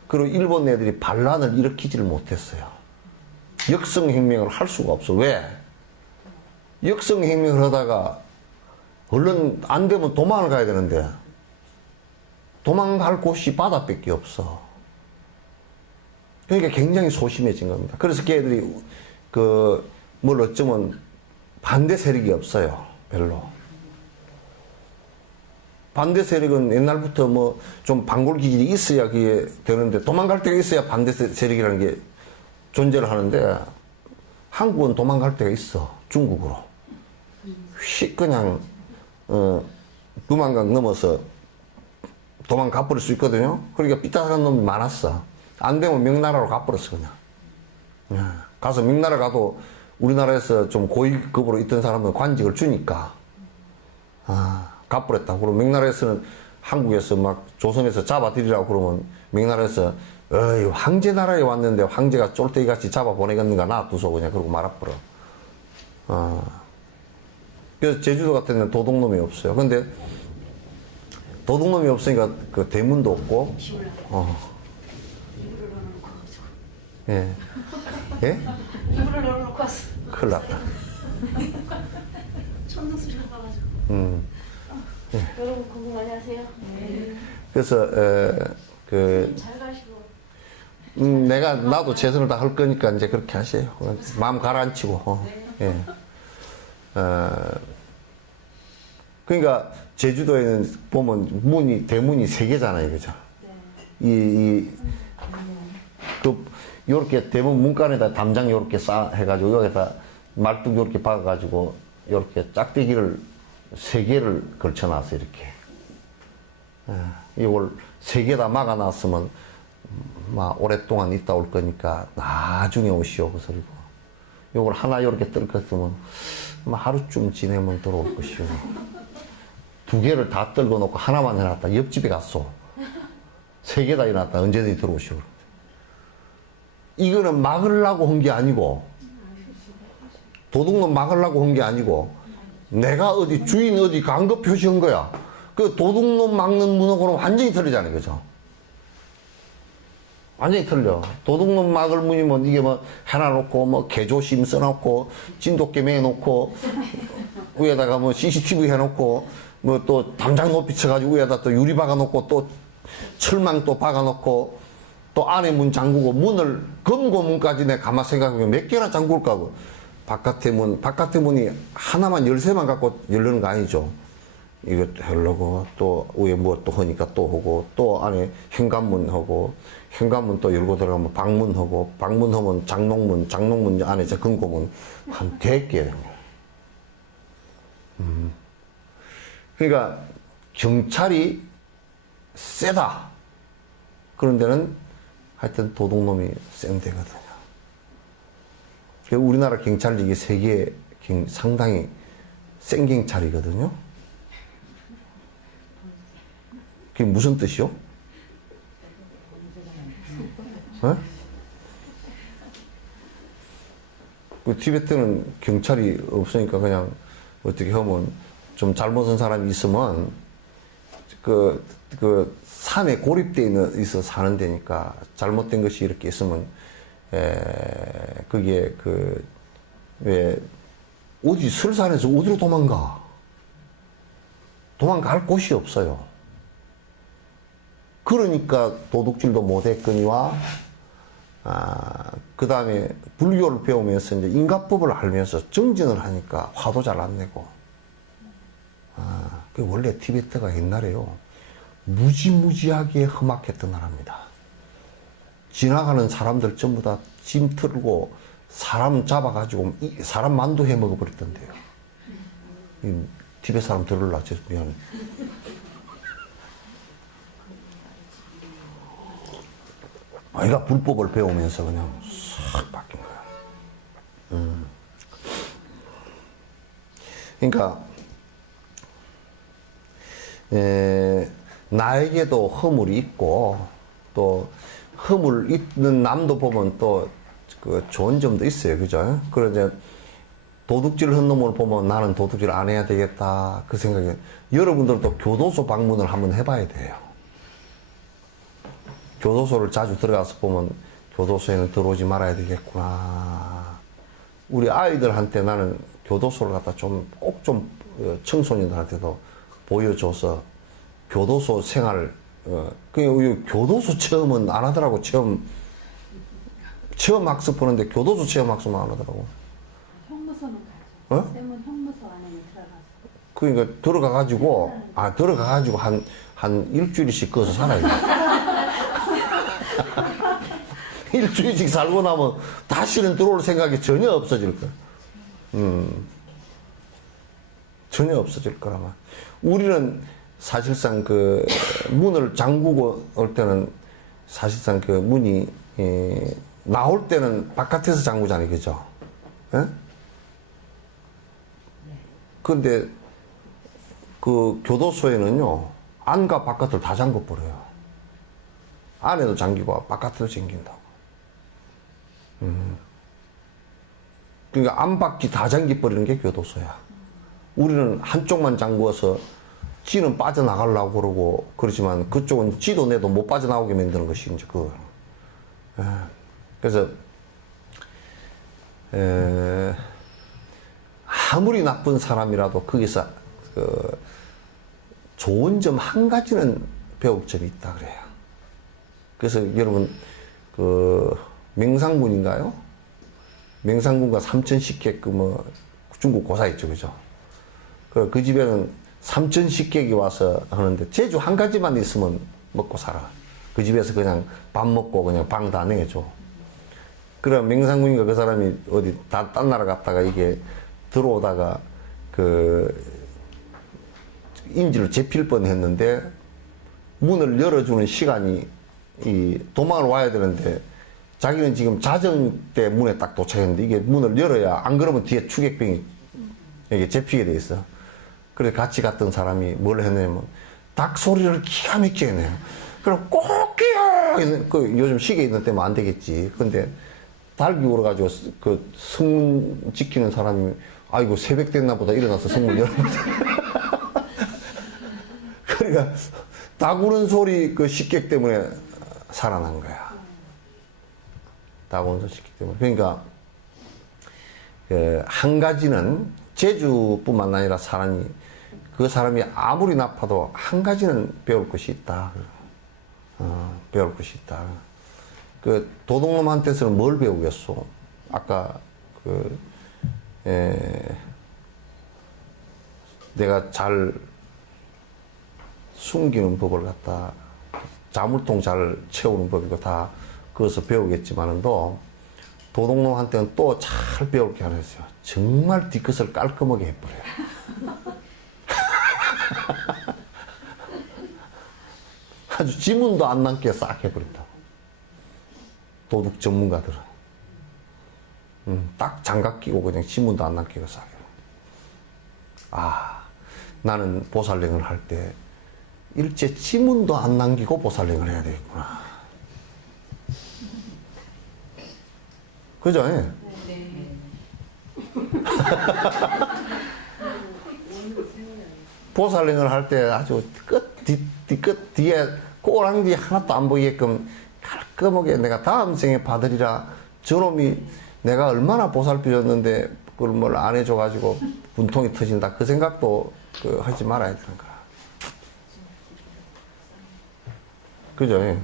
그리고 일본 애들이 반란을 일으키지를 못했어요. 역성혁명을 할 수가 없어. 왜? 역성혁명을 하다가 얼른 안 되면 도망을 가야 되는데 도망갈 곳이 바다밖에 없어. 그러니까 굉장히 소심해진 겁니다. 그래서 걔들이 뭘 어쩌면 반대 세력이 없어요. 별로. 반대 세력은 옛날부터 뭐 좀 반골 기질이 있어야 그게 되는데 도망갈 데가 있어야 반대 세력이라는 게 존재를 하는데 한국은 도망갈 데가 있어. 중국으로. 휙 그냥 두만강 넘어서 도망가 버릴 수 있거든요. 그러니까 삐딱한 놈이 많았어. 안 되면 명나라로 가버렸어 그냥. 가서 명나라 가도 우리나라에서 좀 고위급으로 있던 사람은 관직을 주니까 가버렸다. 그리고 명나라에서는 한국에서 막 조선에서 잡아들이라고 그러면 명나라에서 어이 황제 나라에 왔는데 황제가 쫄대기같이 잡아보내겠는가 놔두소 그냥 그러고 말아버려. 그래서 제주도 같은 데는 도둑놈이 없어요. 근데 도둑놈이 없으니까 그 대문도 없고 예. 예? 이불을 열어놓고 왔어. 큰일 났다. 천둥 소리가 나가지고. 예. 여러분 건강 많이 하세요. 네. 그래서 잘 가시고. 나도 최선을 다할 거니까 이제 그렇게 하세요. 마음 가라앉히고. 예. 그러니까 제주도에는 보면 대문이 3개잖아요, 그죠? 요렇게 대문 문간에다 담장 요렇게 해가지고 여기다 말뚝 요렇게 박아가지고 요렇게 짝대기를 3개를 걸쳐놨어, 이렇게. 이걸 3개 다 막아놨으면 막 오랫동안 있다 올 거니까 나중에 오시오, 그 소리고. 요걸 하나 요렇게 뜰었으면 하루쯤 지내면 들어올 것이오. 2개를 다 떨궈 놓고 하나만 해놨다. 옆집에 갔어. 3개 다 해놨다. 언제든지 들어오시오. 이거는 막으려고 한 게 아니고, 도둑놈 막으려고 한 게 아니고, 내가 주인 어디 간 거 표시한 거야. 그 도둑놈 막는 문하고는 완전히 틀리잖아요. 그죠? 완전히 틀려. 도둑놈 막을 문이면 이게 뭐 해놔놓고, 뭐 개조심 써놓고, 진돗개 매놓고, 위에다가 뭐 CCTV 해놓고, 뭐 또 담장 높이 쳐가지고 위에다 또 유리 박아놓고, 또 철망 또 박아놓고, 또 안에 문 잠그고, 문을, 검고문까지 내가 가만 생각해보면 몇 개나 잠글까고. 바깥의 문이 하나만 열쇠만 갖고 열리는 거 아니죠. 이거 하려고, 또 위에 뭐 또 하니까 또 하고, 또 안에 현관문 하고, 현관문 또 열고 들어가면 방문하고, 방문하면 장롱문 안에 저 금고문 한 100개. 그러니까 경찰이 세다. 그런 데는 하여튼 도둑놈이 센 데거든요. 우리나라 경찰이 이게 세계에 상당히 센 경찰이거든요. 그게 무슨 뜻이요? 네? 그 티베트는 경찰이 없으니까 그냥 어떻게 하면 좀 잘못한 사람이 있으면 그 산에 고립되어 있어 사는 데니까 잘못된 것이 이렇게 있으면 그게 왜 어디 설산에서 어디로 도망갈 곳이 없어요. 그러니까 도둑질도 못했거니와 그 다음에 불교를 배우면서 이제 인가법을 알면서 정진을 하니까 화도 잘 안 내고. 그 원래 티베트가 옛날에요. 무지무지하게 험악했던 나라입니다. 지나가는 사람들 전부 다 짐 틀고 사람 잡아가지고 사람 만두 해 먹어버렸던데요. 티베트 사람 들을라, 미안해. 아이가 불법을 배우면서 그냥 싹 바뀐 거야. 그러니까 나에게도 허물이 있고 또 허물 있는 남도 보면 또 그 좋은 점도 있어요, 그죠? 그래서 도둑질 한 놈을 보면 나는 도둑질 안 해야 되겠다 그 생각에 여러분들도 교도소 방문을 한번 해봐야 돼요. 교도소를 자주 들어가서 보면 교도소에는 들어오지 말아야 되겠구나. 우리 아이들한테 나는 교도소를 갖다 꼭 좀 청소년들한테도 보여줘서 교도소 생활, 교도소 체험은 안 하더라고. 체험 학습 보는데 교도소 체험 학습만 안 하더라고. 형무소는 가죠. 어? 쌤은 형무소 안에 들어가서. 그러니까 들어가가지고 한 일주일씩 거기서 살아야 돼. 일주일씩 살고 나면 다시는 들어올 생각이 전혀 없어질 거야. 전혀 없어질 거라면. 우리는 사실상 그 문을 잠그고 올 때는 사실상 그 문이 나올 때는 바깥에서 잠그잖아요, 그죠? 예? 근데 그 교도소에는요, 안과 바깥을 다 잠궈버려요. 안에도 잠기고 바깥에도 잠긴다고. 그러니까 안바퀴 다 잠겨버리는 게 교도소야. 우리는 한쪽만 잠궈서 지는 빠져나가려고 그러고 그러지만 그쪽은 지도 내도 못 빠져나오게 만드는 것이 이제 그거. 그래서 아무리 나쁜 사람이라도 거기서 그 좋은 점 한 가지는 배울 점이 있다 그래요. 그래서 여러분 그 명상군인가요? 명상군과 삼천식객 그 중국 고사 있죠, 그죠? 그 집에는 삼천식객이 와서 하는데 제주 한 가지만 있으면 먹고 살아. 그 집에서 그냥 밥 먹고 그냥 방 다 내줘. 그럼 명상군인가 그 사람이 어디 딴 나라 갔다가 이게 들어오다가 그 인지를 잡힐 뻔 했는데 문을 열어주는 시간이 도망을 와야 되는데 자기는 지금 자정 때 문에 딱 도착했는데 이게 문을 열어야 안 그러면 뒤에 추객병이 이게 잡히게 돼 있어. 그래서 같이 갔던 사람이 뭘 했냐면 닭 소리를 기가 막히게 내요. 그럼 꼭기야! 그 요즘 시계 있는 때면 안 되겠지. 근데 닭이 울어가지고 그 성문 지키는 사람이 아이고 새벽 됐나 보다 일어나서 성문 열어보자. 그러니까 닭 우는 소리 그 식객 때문에 살아난 거야. 닭 우는 소리 식객 때문에. 그러니까 그 한 가지는 제주뿐만 아니라 그 사람이 아무리 나빠도 한 가지는 배울 것이 있다. 배울 것이 있다. 그 도둑놈한테서는 뭘 배우겠소? 아까 내가 잘 숨기는 법을 갖다 자물통 잘 채우는 법이고 다 그것을 배우겠지만은도 도둑놈한테는 또 잘 배울 게 하나 있어요. 정말 뒤끝을 깔끔하게 해버려요. 아주 지문도 안 남게 싹 해버린다. 도둑 전문가들은. 딱 장갑 끼고 그냥 지문도 안 남게 싹 해. 아, 나는 보살행을 할 때 일제 지문도 안 남기고 보살행을 해야 되겠구나. 그죠? 예? 보살행을 할 때 아주 끝 뒤에 꼬랑지 하나도 안 보이게끔 깔끔하게 내가 다음 생에 받으리라. 저놈이 내가 얼마나 보살펴줬는데 그걸 뭘 안 해줘가지고 분통이 터진다. 그 생각도 하지 말아야 되는 거야. 그죠? 예.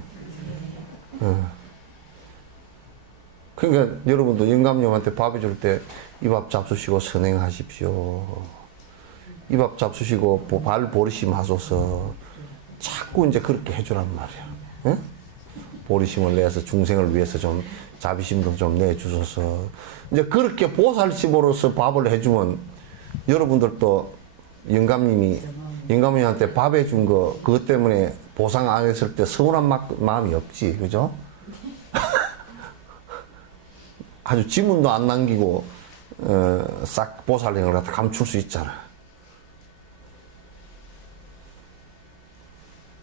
그러니까 여러분도 영감님한테 밥 해줄 때 이 밥 잡수시고 선행하십시오. 이 밥 잡수시고 발 보리심 하소서. 자꾸 이제 그렇게 해주란 말이야. 예? 보리심을 내서 중생을 위해서 좀 자비심도 좀 내주소서. 이제 그렇게 보살심으로서 밥을 해주면 여러분들도 영감님한테 밥 해준 거 그것 때문에 보상 안 했을 때 서운한 마음이 없지. 그죠? 아주 지문도 안 남기고 싹 보살행을 갖다 감출 수 있잖아.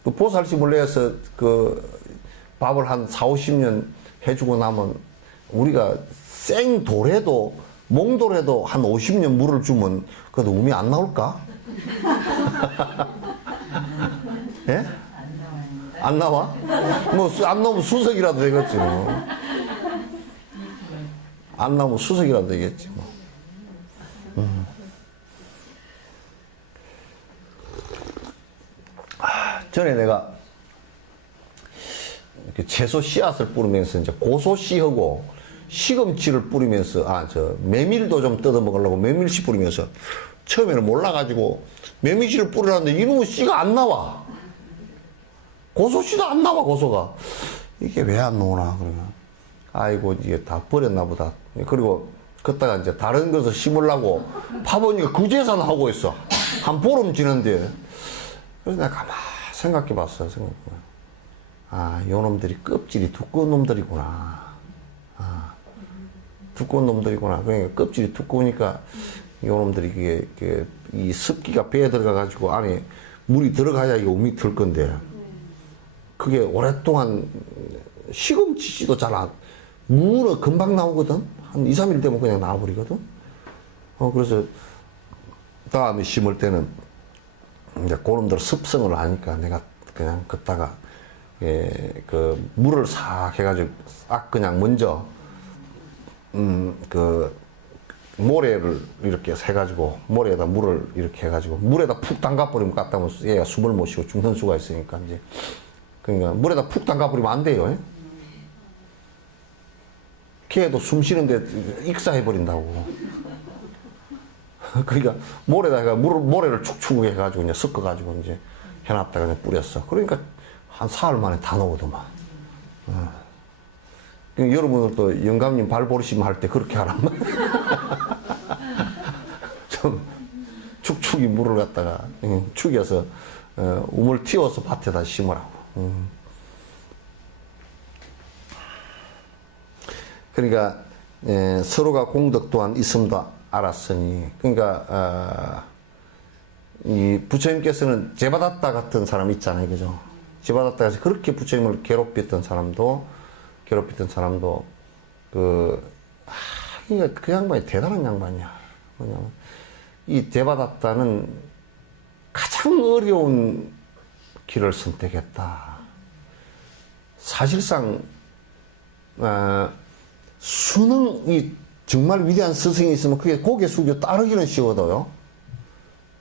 그 보살심을 내서 그 밥을 한 4, 50년 해주고 나면 우리가 생돌에도 몽돌에도 한 50년 물을 주면 그래도 음이 안 나올까? 예? 안 나와? 뭐 안 나오면 수석이라도 되겠지 뭐. 안 나오면 수석이라도 되겠지 뭐. 전에 내가 채소 씨앗을 뿌리면서 이제 고소 씨하고 시금치를 뿌리면서 메밀도 좀 뜯어 먹으려고 메밀씨 뿌리면서 처음에는 몰라가지고 메밀씨를 뿌리라는데 이놈의 씨가 안 나와. 고소씨도 안 나와. 고소가 이게 왜 안 나오나 그러면 아이고 이게 다 버렸나 보다. 그리고 그다가 이제 다른 것을 심으려고 파보니까 그제서는 하고 있어. 한 보름 지났는데 그래서 내가 가만히 생각해 봤어. 아, 요 놈들이 껍질이 두꺼운 놈들이구나. 두꺼운 놈들이구나. 그러니까 껍질이 두꺼우니까 요 놈들이 이 습기가 배에 들어가가지고 안에 물이 들어가야 이게 음이 들 건데 그게 오랫동안 시금치도 잘 안, 물은 금방 나오거든. 한 2, 3일 되면 그냥 나와버리거든. 그래서 다음에 심을 때는 이제 그놈들 습성을 아니까 내가 그냥 걷다가 그 물을 싹 해가지고 싹 그냥 먼저 그 모래를 이렇게 해가지고 모래에다 물을 이렇게 해가지고 물에다 푹 담가버리면 갖다 보면 얘가 숨을 못 쉬고 죽는 수가 있으니까 이제 그러니까 물에다 푹 담가버리면 안 돼요. 걔도 숨 쉬는데 익사해버린다고. 그러니까 모래다가 모래를 축축 해가지고 이제 섞어가지고 이제 해놨다가 그냥 뿌렸어. 그러니까 한 사흘 만에 다 나오더만. 그러니까 여러분들도 영감님 발보리심 할 때 그렇게 하란 말이야. 좀 축축이 물을 갖다가 축여서 우물 틔워서 밭에다 심으라고. 그러니까 서로가 공덕 또한 있음도 알았으니 그러니까 이 부처님께서는 제바다타 같은 사람 있잖아요, 그죠? 제바다타에서 그렇게 부처님을 괴롭혔던 사람도 그 양반이 대단한 양반이야. 뭐냐면 이 제바다타는 가장 어려운 길을 선택했다. 사실상 수능이 정말 위대한 스승이 있으면 그게 고개 숙여 따르기는 쉬워도요.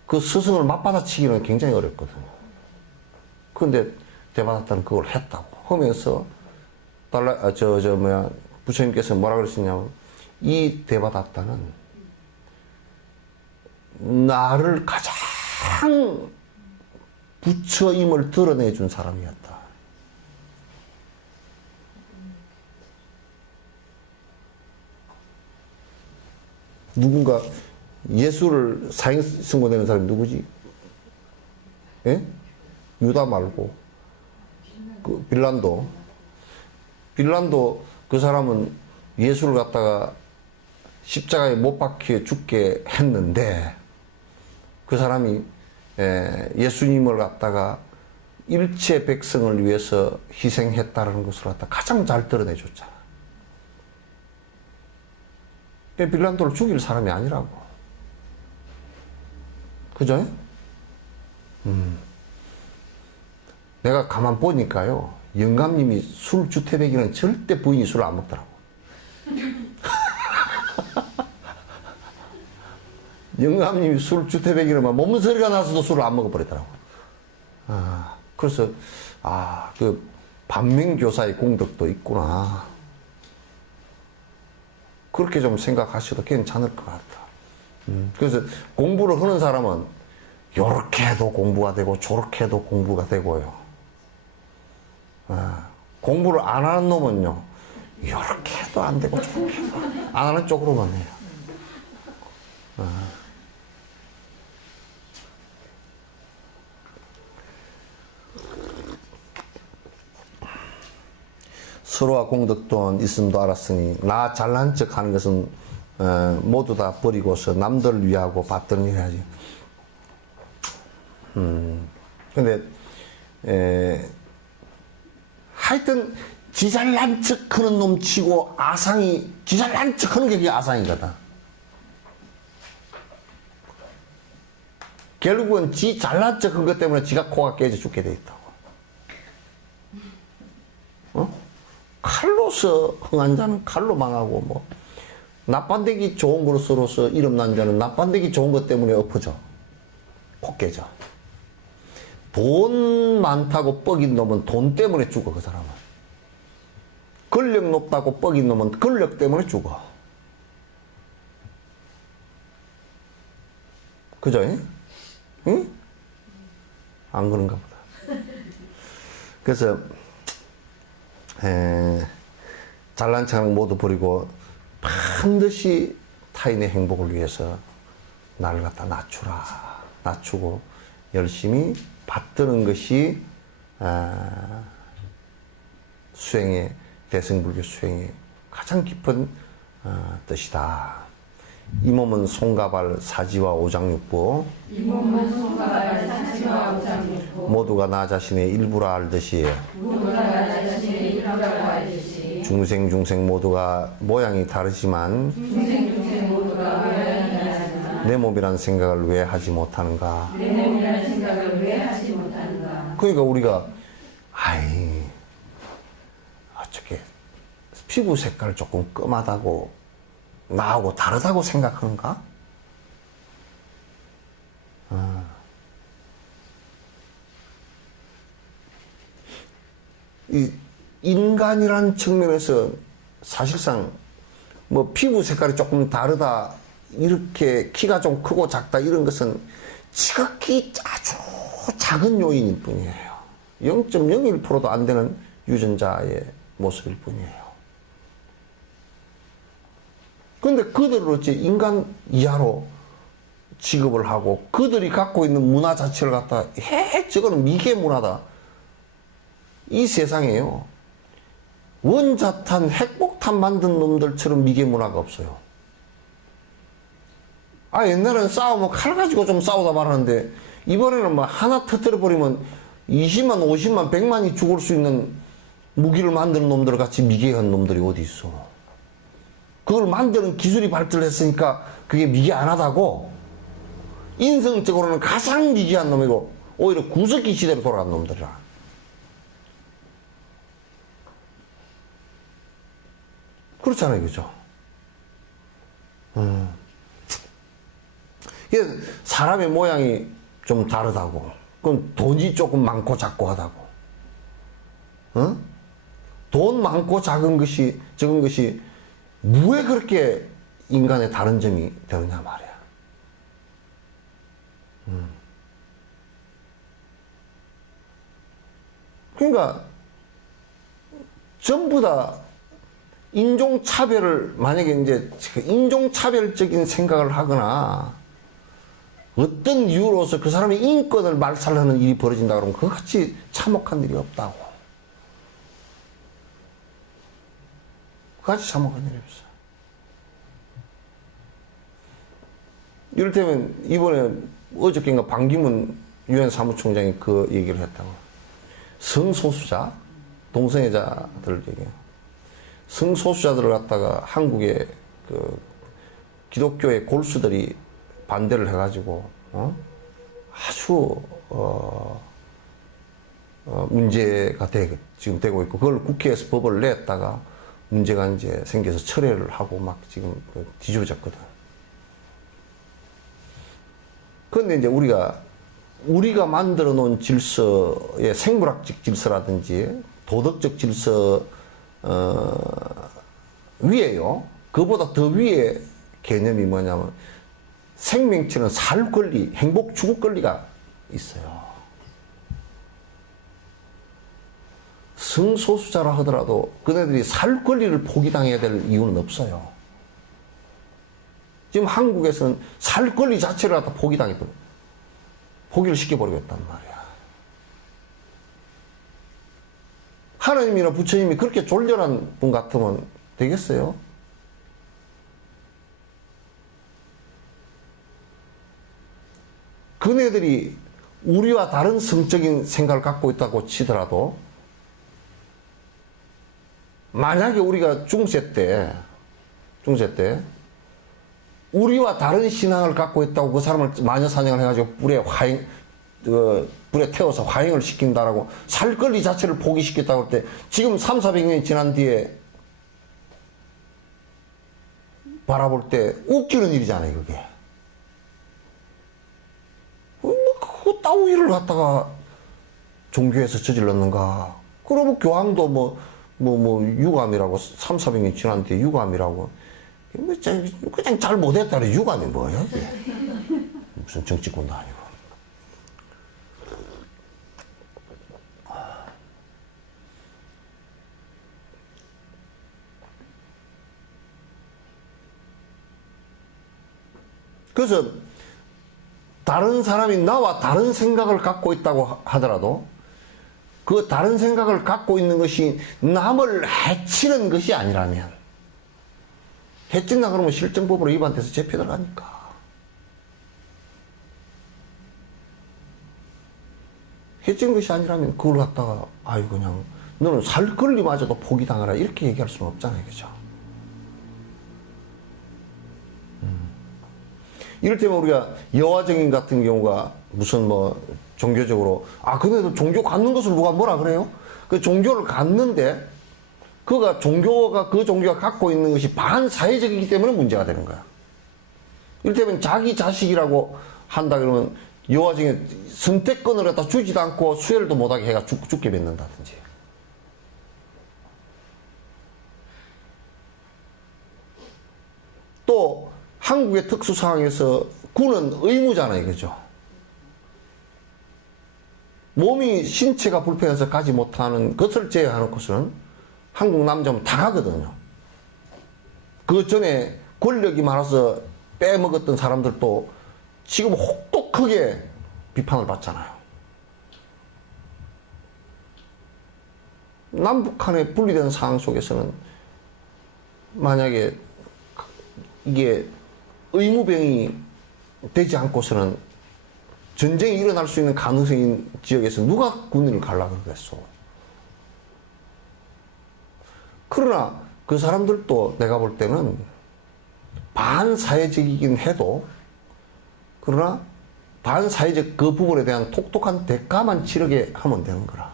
그 스승을 맞받아치기는 굉장히 어렵거든요. 그런데 대바다타는 그걸 했다고 하면서 부처님께서 뭐라 그러시냐면 이 대바다타는 나를 가장 부처임을 드러내준 사람이었다. 누군가 예수를 사형 선고되는 사람이 누구지? 예? 유다 말고 그 빌란도 그 사람은 예수를 갖다가 십자가에 못 박혀 죽게 했는데 그 사람이 예수님을 갖다가 일체 백성을 위해서 희생했다는 것을 갖다 가장 잘 드러내줬잖아. 빌란도를 죽일 사람이 아니라고. 그죠? 내가 가만 보니까요, 영감님이 술 주태백이는 절대 부인이 술을 안 먹더라고. 영감님이 술 주태백이는 막 몸서리가 나서도 술을 안 먹어버리더라고. 그래서, 그 반면교사의 공덕도 있구나. 그렇게 좀 생각하셔도 괜찮을 것 같다. 그래서 공부를 하는 사람은 요렇게 해도 공부가 되고 저렇게 해도 공부가 되고요. 공부를 안 하는 놈은요, 요렇게 해도 안 되고 저렇게 해도 안 하는 쪽으로만 해요. 서로와 공덕도 있음도 알았으니 나 잘난 척 하는 것은 모두 다 버리고서 남들을 위하고 받드는 일 해야지. 근데 하여튼 지 잘난 척 하는 놈 치고 아상이, 지 잘난 척 하는 게 그게 아상이거든. 결국은 지 잘난 척 한 것 때문에 지가 코가 깨져 죽게 돼 있다고. 칼로서 흥한 자는 칼로 망하고, 뭐 나빤데기 좋은 것으로서 이름 난 자는 나빤데기 좋은 것 때문에 엎어져, 코 깨져. 돈 많다고 뻑인 놈은 돈 때문에 죽어. 그 사람은 권력 높다고 뻑인 놈은 권력 때문에 죽어. 그죠? 응? 안 그런가 보다. 그래서 잘난 척하는 모두 버리고 반드시 타인의 행복을 위해서 나를 갖다 낮추고 열심히 받드는 것이 수행의, 대승불교 수행의 가장 깊은 뜻이다. 이 몸은 손과 발 사지와 오장육부, 이 몸은 손과 발 사지와 오장육부, 모두가 나 자신의 일부라 알듯이, 모두가 나 자신의 일부라고 알듯이, 중생 모두가 모양이 다르지만 중생 모두가 모양이 다르지만 내 몸이라는 생각을 왜 하지 못하는가. 내 몸이라는 생각을 왜 하지 못하는가. 그러니까 우리가 어떻게 피부 색깔 조금 끔하다고 나하고 다르다고 생각하는가? 이 인간이란 측면에서 사실상 뭐 피부 색깔이 조금 다르다, 이렇게 키가 좀 크고 작다, 이런 것은 지극히 아주 작은 요인일 뿐이에요. 0.01%도 안 되는 유전자의 모습일 뿐이에요. 근데 그들을 어찌 인간 이하로 취급을 하고 그들이 갖고 있는 문화 자체를 갖다 저거는 미개 문화다. 이 세상에요, 원자탄, 핵폭탄 만든 놈들처럼 미개 문화가 없어요. 옛날에는 싸우면 칼 가지고 좀 싸우다 말았는데 이번에는 뭐 하나 터뜨려버리면 20만, 50만, 100만이 죽을 수 있는 무기를 만드는 놈들 같이 미개한 놈들이 어디 있어. 그걸 만드는 기술이 발달했으니까 그게 미개 안 하다고. 인성적으로는 가장 미개한 놈이고 오히려 구석기 시대로 돌아간 놈들이라. 그렇잖아요, 그죠? 이게 사람의 모양이 좀 다르다고, 그건 돈이 조금 많고 작고 하다고. 돈 많고 적은 것이 왜 그렇게 인간의 다른 점이 되느냐 말이야. 그러니까 전부 다 인종차별을, 만약에 이제 인종차별적인 생각을 하거나 어떤 이유로서 그 사람의 인권을 말살하는 일이 벌어진다 그러면 그것같이 참혹한 일이 없다고. 끝까지 참아간 일이 없어요. 이를테면 이번에 어저께인가 반기문 유엔 사무총장이 그 얘기를 했다고. 성소수자, 동성애자들 얘기해요. 성소수자들을 갖다가 한국의 그 기독교의 골수들이 반대를 해가지고 아주 문제가 지금 되고 있고, 그걸 국회에서 법을 냈다가 문제가 이제 생겨서 철회를 하고 막 지금 뒤집어졌거든. 그런데 이제 우리가 만들어 놓은 질서의 생물학적 질서라든지 도덕적 질서 위에요. 그보다 더 위에 개념이 뭐냐면 생명체는 살 권리, 행복 추구 권리가 있어요. 성소수자라 하더라도 그네들이 살 권리를 포기당해야 될 이유는 없어요. 지금 한국에서는 살 권리 자체를 갖다 포기를 시켜버리고 있단 말이야. 하나님이나 부처님이 그렇게 졸렬한 분 같으면 되겠어요? 그네들이 우리와 다른 성적인 생각을 갖고 있다고 치더라도 만약에 우리가 중세 때 우리와 다른 신앙을 갖고 있다고 그 사람을 마녀 사냥을 해가지고 불에 태워서 화형을 시킨다라고 살 권리 자체를 포기시켰다고 할 때 지금 300~400년이 지난 뒤에 바라볼 때 웃기는 일이잖아요, 그게. 그 따위를 갖다가 종교에서 저질렀는가? 그러면 교황도 유감이라고 300~400년 지난 뒤에 유감이라고 그냥 잘 못했다는 유감이 뭐야? 이게? 무슨 정치권도 아니고. 그래서 다른 사람이 나와 다른 생각을 갖고 있다고 하더라도 그 다른 생각을 갖고 있는 것이 남을 해치는 것이 아니라면, 해친다 그러면 실정법으로 위반돼서 재표 들어가니까. 해친 것이 아니라면 그걸 갖다가 그냥 너는 살 권리마저도 포기당하라 이렇게 얘기할 수는 없잖아요, 그죠? 이를테면 우리가 여화정인 같은 경우가 무슨 종교적으로 근데도 종교 갖는 것을 누가 뭐라 그래요? 그 종교를 갖는데 그 종교가 갖고 있는 것이 반사회적이기 때문에 문제가 되는 거야. 이를테면 자기 자식이라고 한다 그러면 여화정에 선택권을 갖다 주지도 않고 수혈도 못하게 해가 죽게 맺는다든지. 또 한국의 특수 상황에서 군은 의무잖아요, 그죠? 몸이 신체가 불편해서 가지 못하는 것을 제외하는 곳은 한국 남자면 다 가거든요. 그 전에 권력이 많아서 빼먹었던 사람들도 지금 혹독하게 비판을 받잖아요. 남북한의 분리된 상황 속에서는 만약에 이게 의무병이 되지 않고서는 전쟁이 일어날 수 있는 가능성이 있는 지역에서 누가 군인을 가려고 그러겠어. 그러나 그 사람들도 내가 볼 때는 반사회적이긴 해도, 그러나 반사회적 그 부분에 대한 톡톡한 대가만 치르게 하면 되는 거라.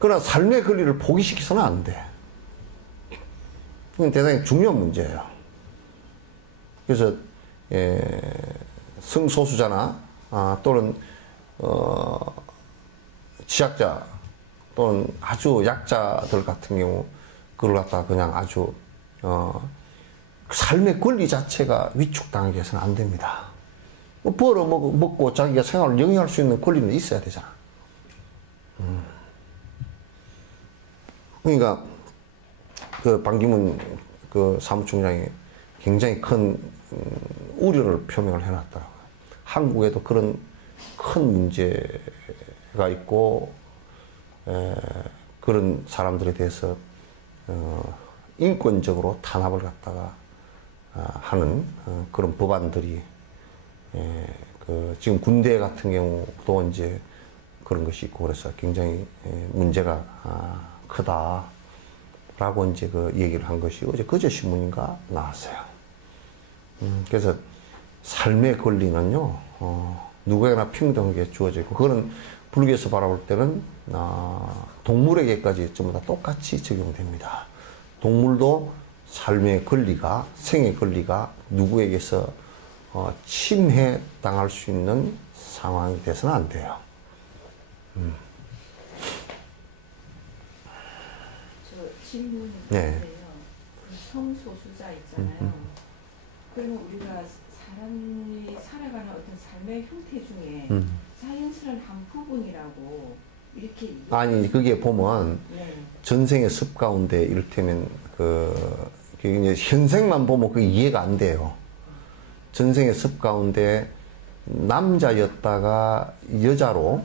그러나 삶의 권리를 포기시켜서는 안 돼. 이건 대단히 중요한 문제예요. 그래서 성소수자나 또는 취약자 또는 아주 약자들 같은 경우 그걸 갖다가 그냥 아주 삶의 권리 자체가 위축당하게 해서는 안 됩니다. 벌어 먹고 자기가 생활을 영위할 수 있는 권리는 있어야 되잖아. 그러니까 그 반기문 그 사무총장이 굉장히 큰 우려를 표명을 해놨더라고요. 한국에도 그런 큰 문제가 있고 그런 사람들에 대해서 인권적으로 탄압을 갖다가 하는 그런 법안들이 지금 군대 같은 경우도 이제 그런 것이 있고 그래서 굉장히 문제가 크다라고 이제 그 얘기를 한 것이 그제 신문인가 나왔어요. 그래서 삶의 권리는요 누구에게나 평등하게 주어져 있고 그거는 불교에서 바라볼 때는 동물에게까지 전부 다 똑같이 적용됩니다. 동물도 삶의 권리가 생의 권리가 누구에게서 침해 당할 수 있는 상황이 돼서는 안 돼요. 저 질문이 네. 있는데요. 그 성소수자 있잖아요. 그러면 우리가 사람이 살아가는 어떤 삶의 형태 중에 자연스러운 한 부분이라고 이렇게 아니 그게 보면 네. 전생의 습 가운데 이를테면 그게 이제 현생만 보면 그게 이해가 안 돼요. 전생의 습 가운데 남자였다가 여자로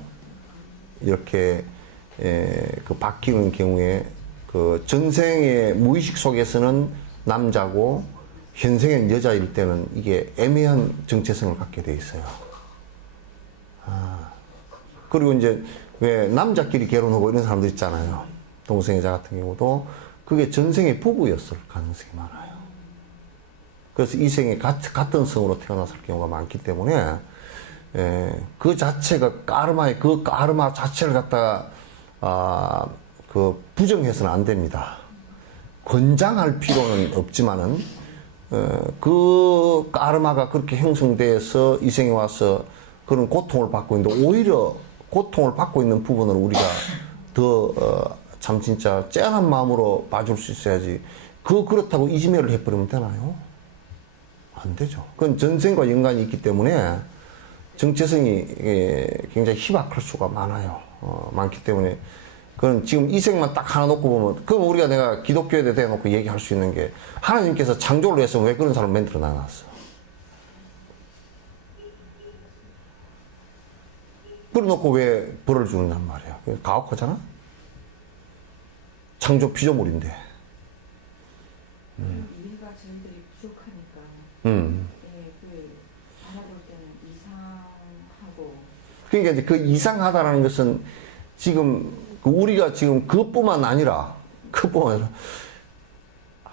이렇게 그 바뀌는 경우에 그 전생의 무의식 속에서는 남자고 현생엔 여자일 때는 이게 애매한 정체성을 갖게 돼 있어요. 그리고 이제 왜 남자끼리 결혼하고 이런 사람들 있잖아요. 동성애자 같은 경우도 그게 전생의 부부였을 가능성이 많아요. 그래서 이 생에 같은 성으로 태어났을 경우가 많기 때문에 그 자체가 그 까르마 자체를 갖다가 그 부정해서는 안 됩니다. 권장할 필요는 없지만은 그 까르마가 그렇게 형성돼서 이 생에 와서 그런 고통을 받고 있는데 오히려 고통을 받고 있는 부분을 우리가 더 참 진짜 짠한 마음으로 봐줄 수 있어야지. 그렇다고 이지매를 해버리면 되나요? 안 되죠. 그건 전생과 연관이 있기 때문에 정체성이 굉장히 희박할 수가 많아요. 많기 때문에 그건 지금 이 생만 딱 하나 놓고 보면 그럼 우리가 내가 기독교에 대해 놓고 얘기할 수 있는 게 하나님께서 창조를 해서 왜 그런 사람을 만들어 놔놨어? 그래놓고 왜 벌을 주느냔 말이야. 가혹하잖아? 창조 피조물인데. 이해가 저희들이 부족하니까 그 알아볼 때는 이상하고 그러니까 이제 그 이상하다라는 것은 지금 우리가 지금 그것뿐만 아니라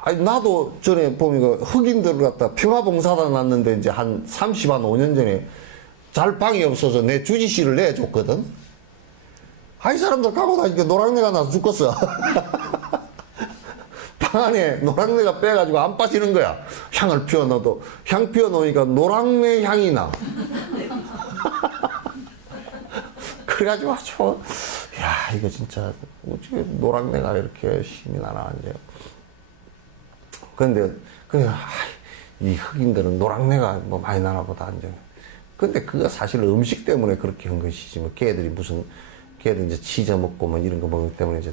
아니 나도 전에 보면 흑인들을 갖다 평화봉사단 났는데 이제 한 5년 전에 잘 방이 없어서 내 주지시를 내줬거든. 이 사람들 가고 나니까 노랑내가 나서 죽겠어. 방 안에 노랑내가 빼가지고 안 빠지는 거야. 향을 피워넣어도 향 피워놓으니까 노랑내 향이 나. 그래가지고 아주 야 이거 진짜 어떻게 노랑내가 이렇게 힘이 나나 이제. 그런데 이 흑인들은 노랑내가 뭐 많이 나나 보다 이제. 근데 그거 사실 음식 때문에 그렇게 한 것이지 뭐 걔들이 이제 치즈 먹고 뭐 이런 거 먹기 때문에 이제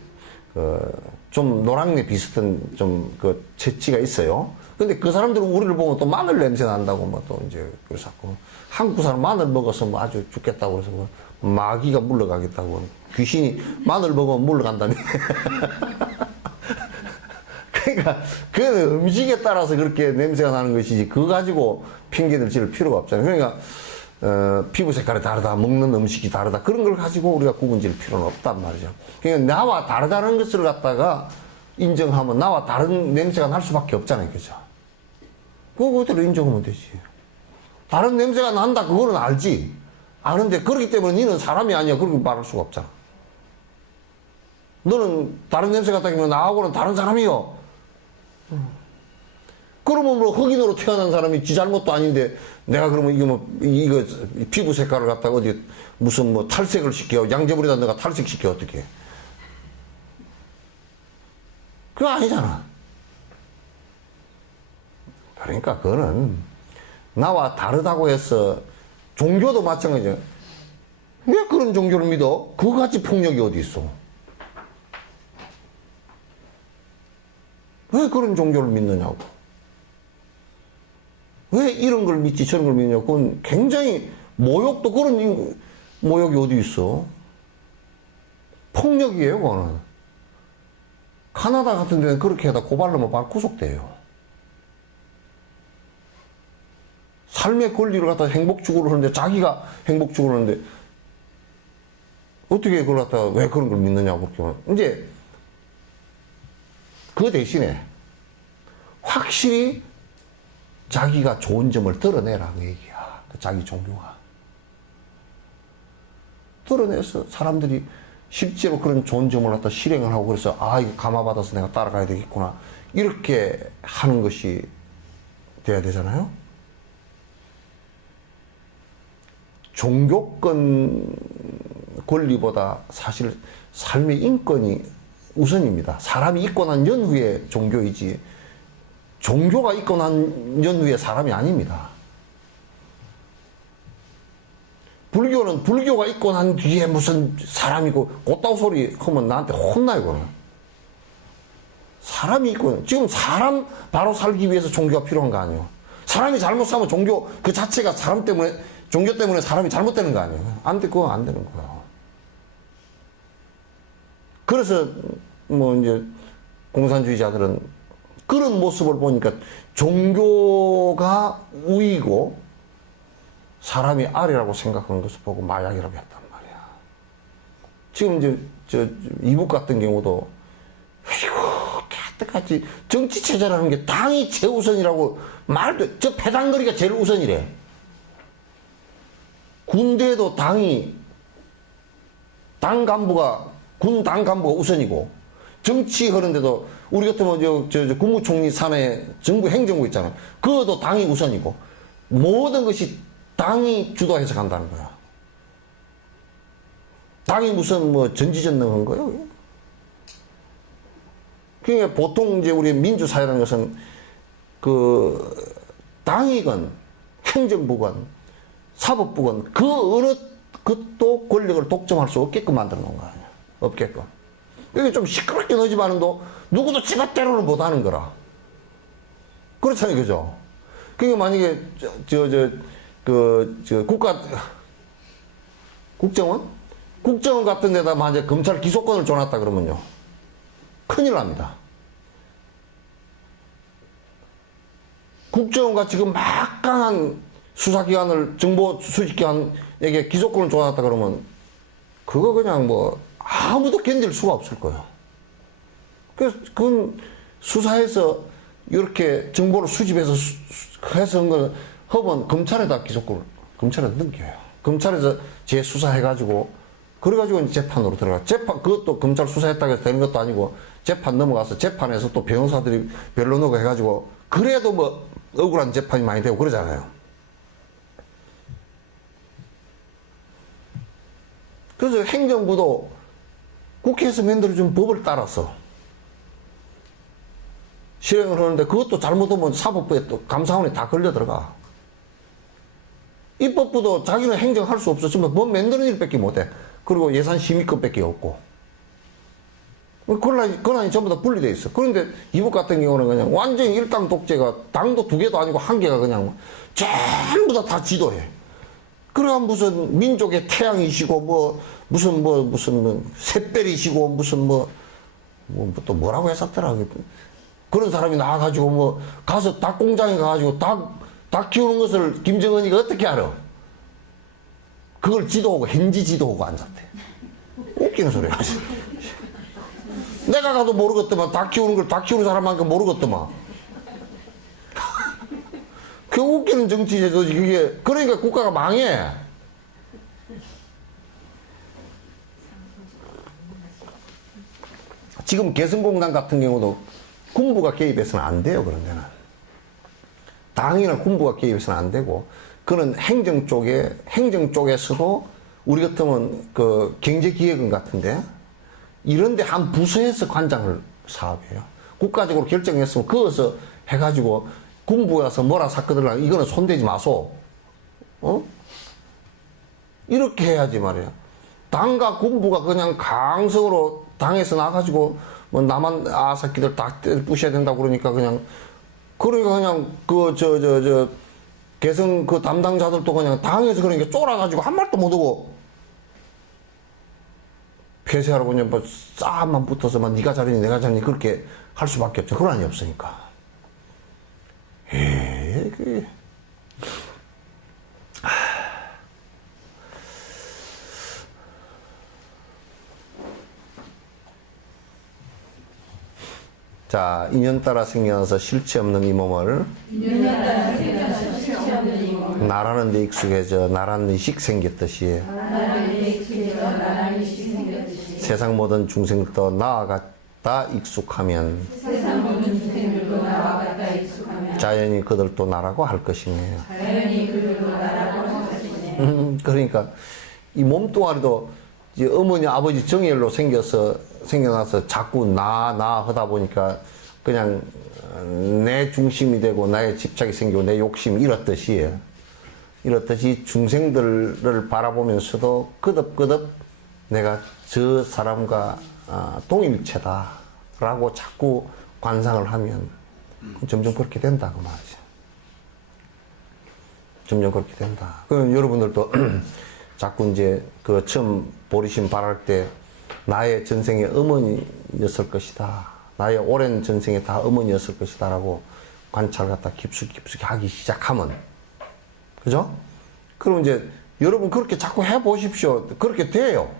좀 노랑내 비슷한 좀 그 채취가 있어요. 근데 그 사람들은 우리를 보면 또 마늘 냄새 난다고 뭐 또 이제 그래서 한국 사람 마늘 먹어서 뭐 아주 죽겠다고 그래서 뭐 마귀가 물러가겠다고 귀신이 마늘 먹으면 물러간다며. 그러니까 그 음식에 따라서 그렇게 냄새가 나는 것이지 그거 가지고 핑계를 질 필요가 없잖아요. 그러니까 피부 색깔이 다르다, 먹는 음식이 다르다 그런 걸 가지고 우리가 구분 질 필요는 없단 말이죠. 그러니까 나와 다르다는 것을 갖다가 인정하면 나와 다른 냄새가 날 수밖에 없잖아요. 그죠? 그거대로 인정하면 되지. 다른 냄새가 난다 그거는 알지. 아는데 그렇기 때문에 너는 사람이 아니야 그렇게 말할 수가 없잖아. 너는 다른 냄새 같다 하면 나하고는 다른 사람이요. 그러면 뭐 흑인으로 태어난 사람이 지 잘못도 아닌데 내가 그러면 이거 피부 색깔을 갖다가 어디 무슨 뭐 탈색을 시켜 양재물에다 내가 탈색시켜 어떻게? 그거 아니잖아. 그러니까 그거는 나와 다르다고 해서 종교도 마찬가지야. 왜 그런 종교를 믿어? 그거같이 폭력이 어디 있어? 왜 그런 종교를 믿느냐고. 왜 이런 걸 믿지 저런 걸 믿냐고. 그건 굉장히 모욕도 그런 모욕이 어디 있어. 폭력이에요 그거는. 카나다 같은 데는 그렇게 하다 고발하면 바로 구속돼요. 삶의 권리를 갖다 행복 추구를 하는데, 자기가 행복 추구를 하는데, 어떻게 그걸 갖다 왜 그런 걸 믿느냐고 그렇게. 이제, 그 대신에, 확실히 자기가 좋은 점을 드러내라, 그 얘기야. 자기 종교가. 드러내서 사람들이 실제로 그런 좋은 점을 갖다 실행을 하고, 그래서 아, 이거 감화받아서 내가 따라가야 되겠구나, 이렇게 하는 것이 돼야 되잖아요. 종교권 권리보다 사실 삶의 인권이 우선입니다. 사람이 있고 난 연후에 종교이지, 종교가 있고 난 연후에 사람이 아닙니다. 불교는 불교가 있고 난 뒤에 무슨 사람이고 곧다우 소리 하면 나한테 혼나요, 그거는. 사람이 있고, 지금 사람 바로 살기 위해서 종교가 필요한 거 아니에요. 사람이 잘못 살면 종교 그 자체가 사람 때문에, 종교 때문에 사람이 잘못되는 거 아니에요. 안 돼, 그거 안 되는 거예요. 그래서 뭐 이제 공산주의자들은 그런 모습을 보니까 종교가 우위고 사람이 아래라고 생각하는 것을 보고 마약이라고 했단 말이야. 지금 이제 이북 같은 경우도, 아이고, 까뜩하지, 정치 체제라는 게 당이 최우선이라고 말도, 저 패당거리가 제일 우선이래. 군대에도 당이, 당 간부가, 군 당 간부가 우선이고, 정치 하는데도 우리 같으면 저 국무총리 산하에 정부 행정부 있잖아요. 그것도 당이 우선이고, 모든 것이 당이 주도해서 간다는 거야. 당이 무슨 뭐 전지전능한 거예요? 그러니까 보통 이제 우리 민주사회라는 것은 그 당이건 행정부건 사법부건 그 어느 것도 권력을 독점할 수 없게끔 만들어 놓은 거 아니야. 없게끔. 여기 좀 시끄럽게 넣지만도 누구도 지멋대로는 못 하는 거라. 그렇잖아요, 그죠? 그러니까 만약에 국정원 같은 데다 만약에 검찰 기소권을 줘놨다 그러면요, 큰일 납니다. 국정원과 지금 막강한 수사기관을, 정보 수집기관에게 기소권을 줘놨다 그러면 그거 그냥 뭐 아무도 견딜 수가 없을 거예요. 그래서 그건 수사해서 이렇게 정보를 수집해서 해서 한 건 허번 검찰에다 기소권을 검찰에다 넘겨요. 검찰에서 재수사해가지고, 그래가지고 이제 재판으로 들어가. 재판, 그것도 검찰 수사했다고 해서 되는 것도 아니고, 재판 넘어가서 재판에서 또 변호사들이 변론하고 해가지고, 그래도 뭐 억울한 재판이 많이 되고 그러잖아요. 그래서 행정부도 국회에서 만들어준 법을 따라서 실행을 하는데, 그것도 잘못하면 사법부에 또 감사원에 다 걸려 들어가. 입법부도 자기는 행정할 수 없어. 정말 법 만드는 일밖에 못해. 그리고 예산 심의권밖에 없고. 권한이 전부 다 분리되어 있어. 그런데 이북 같은 경우는 그냥 완전히 일당 독재가, 당도 두 개도 아니고 한 개가 그냥 전부 다 지도해. 그러면 무슨 민족의 태양이시고, 무슨 샛별이시고, 또 뭐라고 했었더라. 그런 사람이 나와가지고 가서 닭 공장에 가가지고 닭 키우는 것을 김정은이가 어떻게 알아? 그걸 지도하고, 현지 지도하고 앉았대. 웃기는 소리야. 내가 가도 모르겠더만, 닭 키우는 걸 닭 키우는 사람만큼 모르겠더만. 그 웃기는 정치제도지, 그게. 그러니까 국가가 망해. 지금 개성공단 같은 경우도 군부가 개입해서는 안 돼요, 그런 데는. 당이나 군부가 개입해서는 안 되고, 그는 행정 쪽에서도 우리 같으면 그 경제기획원 같은데, 이런데 한 부서에서 관장을 사업해요. 국가적으로 결정했으면 그것서 해가지고 군부에 와서 뭐라 사건을 이거는 손대지 마소. 이렇게 해야지 말이야. 당과 군부가 그냥 강성으로 당에서 나가지고 뭐 남한 아사끼들 다 부셔야 된다고 그러니까 그냥 개성 그 담당자들도 그냥 당에서 그러니까 쫄아가지고 한 말도 못하고 폐쇄하라고 그냥 뭐 싸움만 붙어서만 네가 잘했니 내가 잘했니 그렇게 할 수밖에 없죠. 그런 안이 없으니까. 자, 인연 따라 생겨서 실체 없는 이 몸을 나라는 데 익숙해져 나라는 의식 생겼듯이 세상 모든 중생들도 나와 같다 익숙하면 자연히 그들도 나라고 할 것이네요. 그러니까 이 몸뚱아리도 이제 어머니 아버지 정열로 생겨나서 자꾸 나 하다 보니까 그냥 내 중심이 되고 나의 집착이 생기고 내 욕심이 이렇듯이 중생들을 바라보면서도 끄덕끄덕 내가 저 사람과 동일체다라고 자꾸 관상을 하면 점점 그렇게 된다 그 말이죠. 점점 그렇게 된다. 그럼 여러분들도 자꾸 이제 그 처음 보리심 바랄 때 나의 전생의 어머니였을 것이다. 나의 오랜 전생에 다 어머니였을 것이다 라고 관찰을 갖다 깊숙이 하기 시작하면 그죠? 그럼 이제 여러분 그렇게 자꾸 해보십시오. 그렇게 돼요.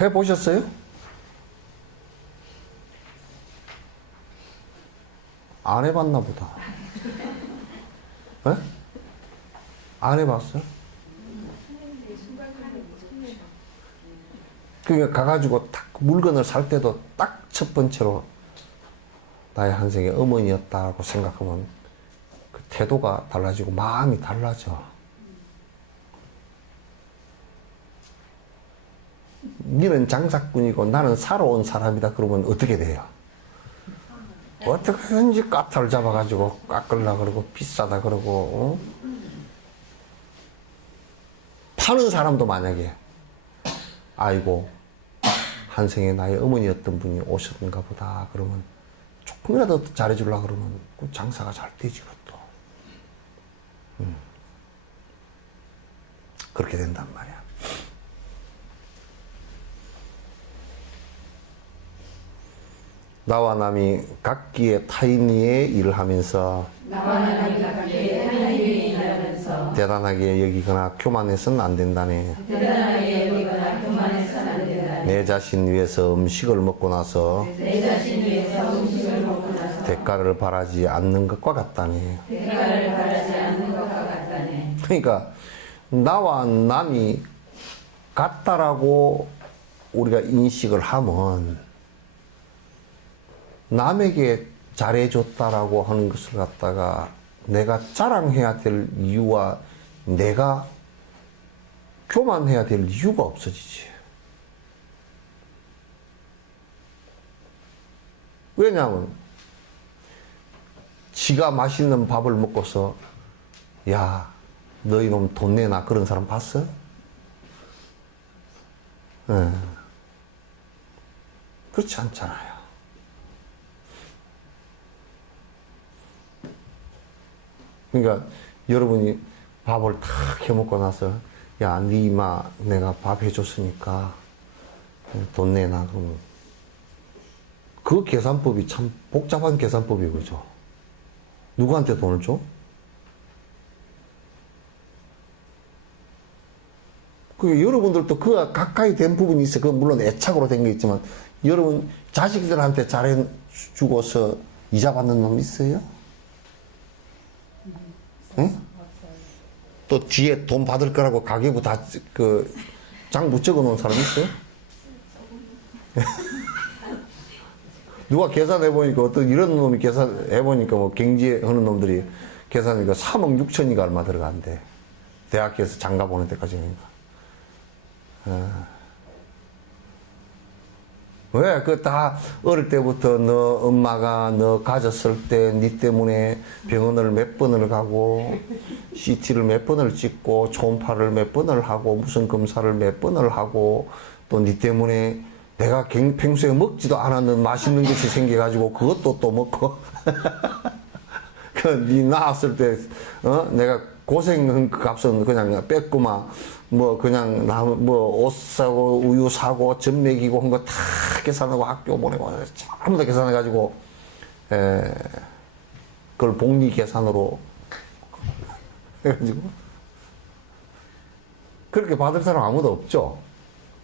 해보셨어요? 안 해봤나 보다. 네? 안 해봤어요? 그러니까 가가지고 딱 물건을 살 때도 딱 첫 번째로 나의 한생의 어머니였다고 생각하면 그 태도가 달라지고 마음이 달라져. 니는 장사꾼이고 나는 사러 온 사람이다 그러면 어떻게 돼요? 어떻게든지 까탈을 잡아가지고 깎으려고 그러고 비싸다 그러고 파는 사람도 만약에 아이고 한생에 나의 어머니였던 분이 오셨는가 보다 그러면 조금이라도 잘해주려고 그러면 그 장사가 잘 되지 그것도. 그렇게 된단 말이야. 나와 남이 각기의 타인 위에 일을 하면서 대단하게 여기거나 교만해서는 안 된다네. 내 자신 위해서 음식을 먹고 나서 대가를 바라지 않는 것과 같다네. 그러니까 나와 남이 같다라고 우리가 인식을 하면 남에게 잘해줬다라고 하는 것을 갖다가 내가 자랑해야 될 이유와 내가 교만해야 될 이유가 없어지지. 왜냐하면 지가 맛있는 밥을 먹고서 야 너희 놈 돈 내놔 그런 사람 봤어? 네. 그렇지 않잖아요. 그러니까 여러분이 밥을 탁 해먹고 나서 야 네 이마 내가 밥 해줬으니까 돈 내놔 그러면 그 계산법이 참 복잡한 계산법이 그죠? 누구한테 돈을 줘? 그 여러분들도 그 가까이 된 부분이 있어요. 그 물론 애착으로 된 게 있지만 여러분 자식들한테 잘해주고서 이자 받는 놈 있어요? 응? 또 뒤에 돈 받을 거라고 가계부 다 그 장부 적어 놓은 사람 있어요? 누가 계산해 보니까 어떤 이런 놈이 계산해 보니까 뭐 경제하는 놈들이 계산하니까 3억 6천이가 얼마 들어간대. 대학에서 장가 보는 데까지니까. 왜? 그 다 어릴 때부터 너 엄마가 너 가졌을 때 니 때문에 병원을 몇 번을 가고 CT를 몇 번을 찍고 초음파를 몇 번을 하고 무슨 검사를 몇 번을 하고 또 니 때문에 내가 평소에 먹지도 않았는 맛있는 것이 생겨가지고 그것도 또 먹고 그 니 낳았을 때 내가 고생한 그 값은 그냥 뺐구만. 뭐 그냥 뭐옷 사고 우유 사고 젖 먹이고 한 거 다 계산하고 학교 보내고 전부 다 계산해가지고 그걸 복리 계산으로 해가지고 그렇게 받을 사람 아무도 없죠.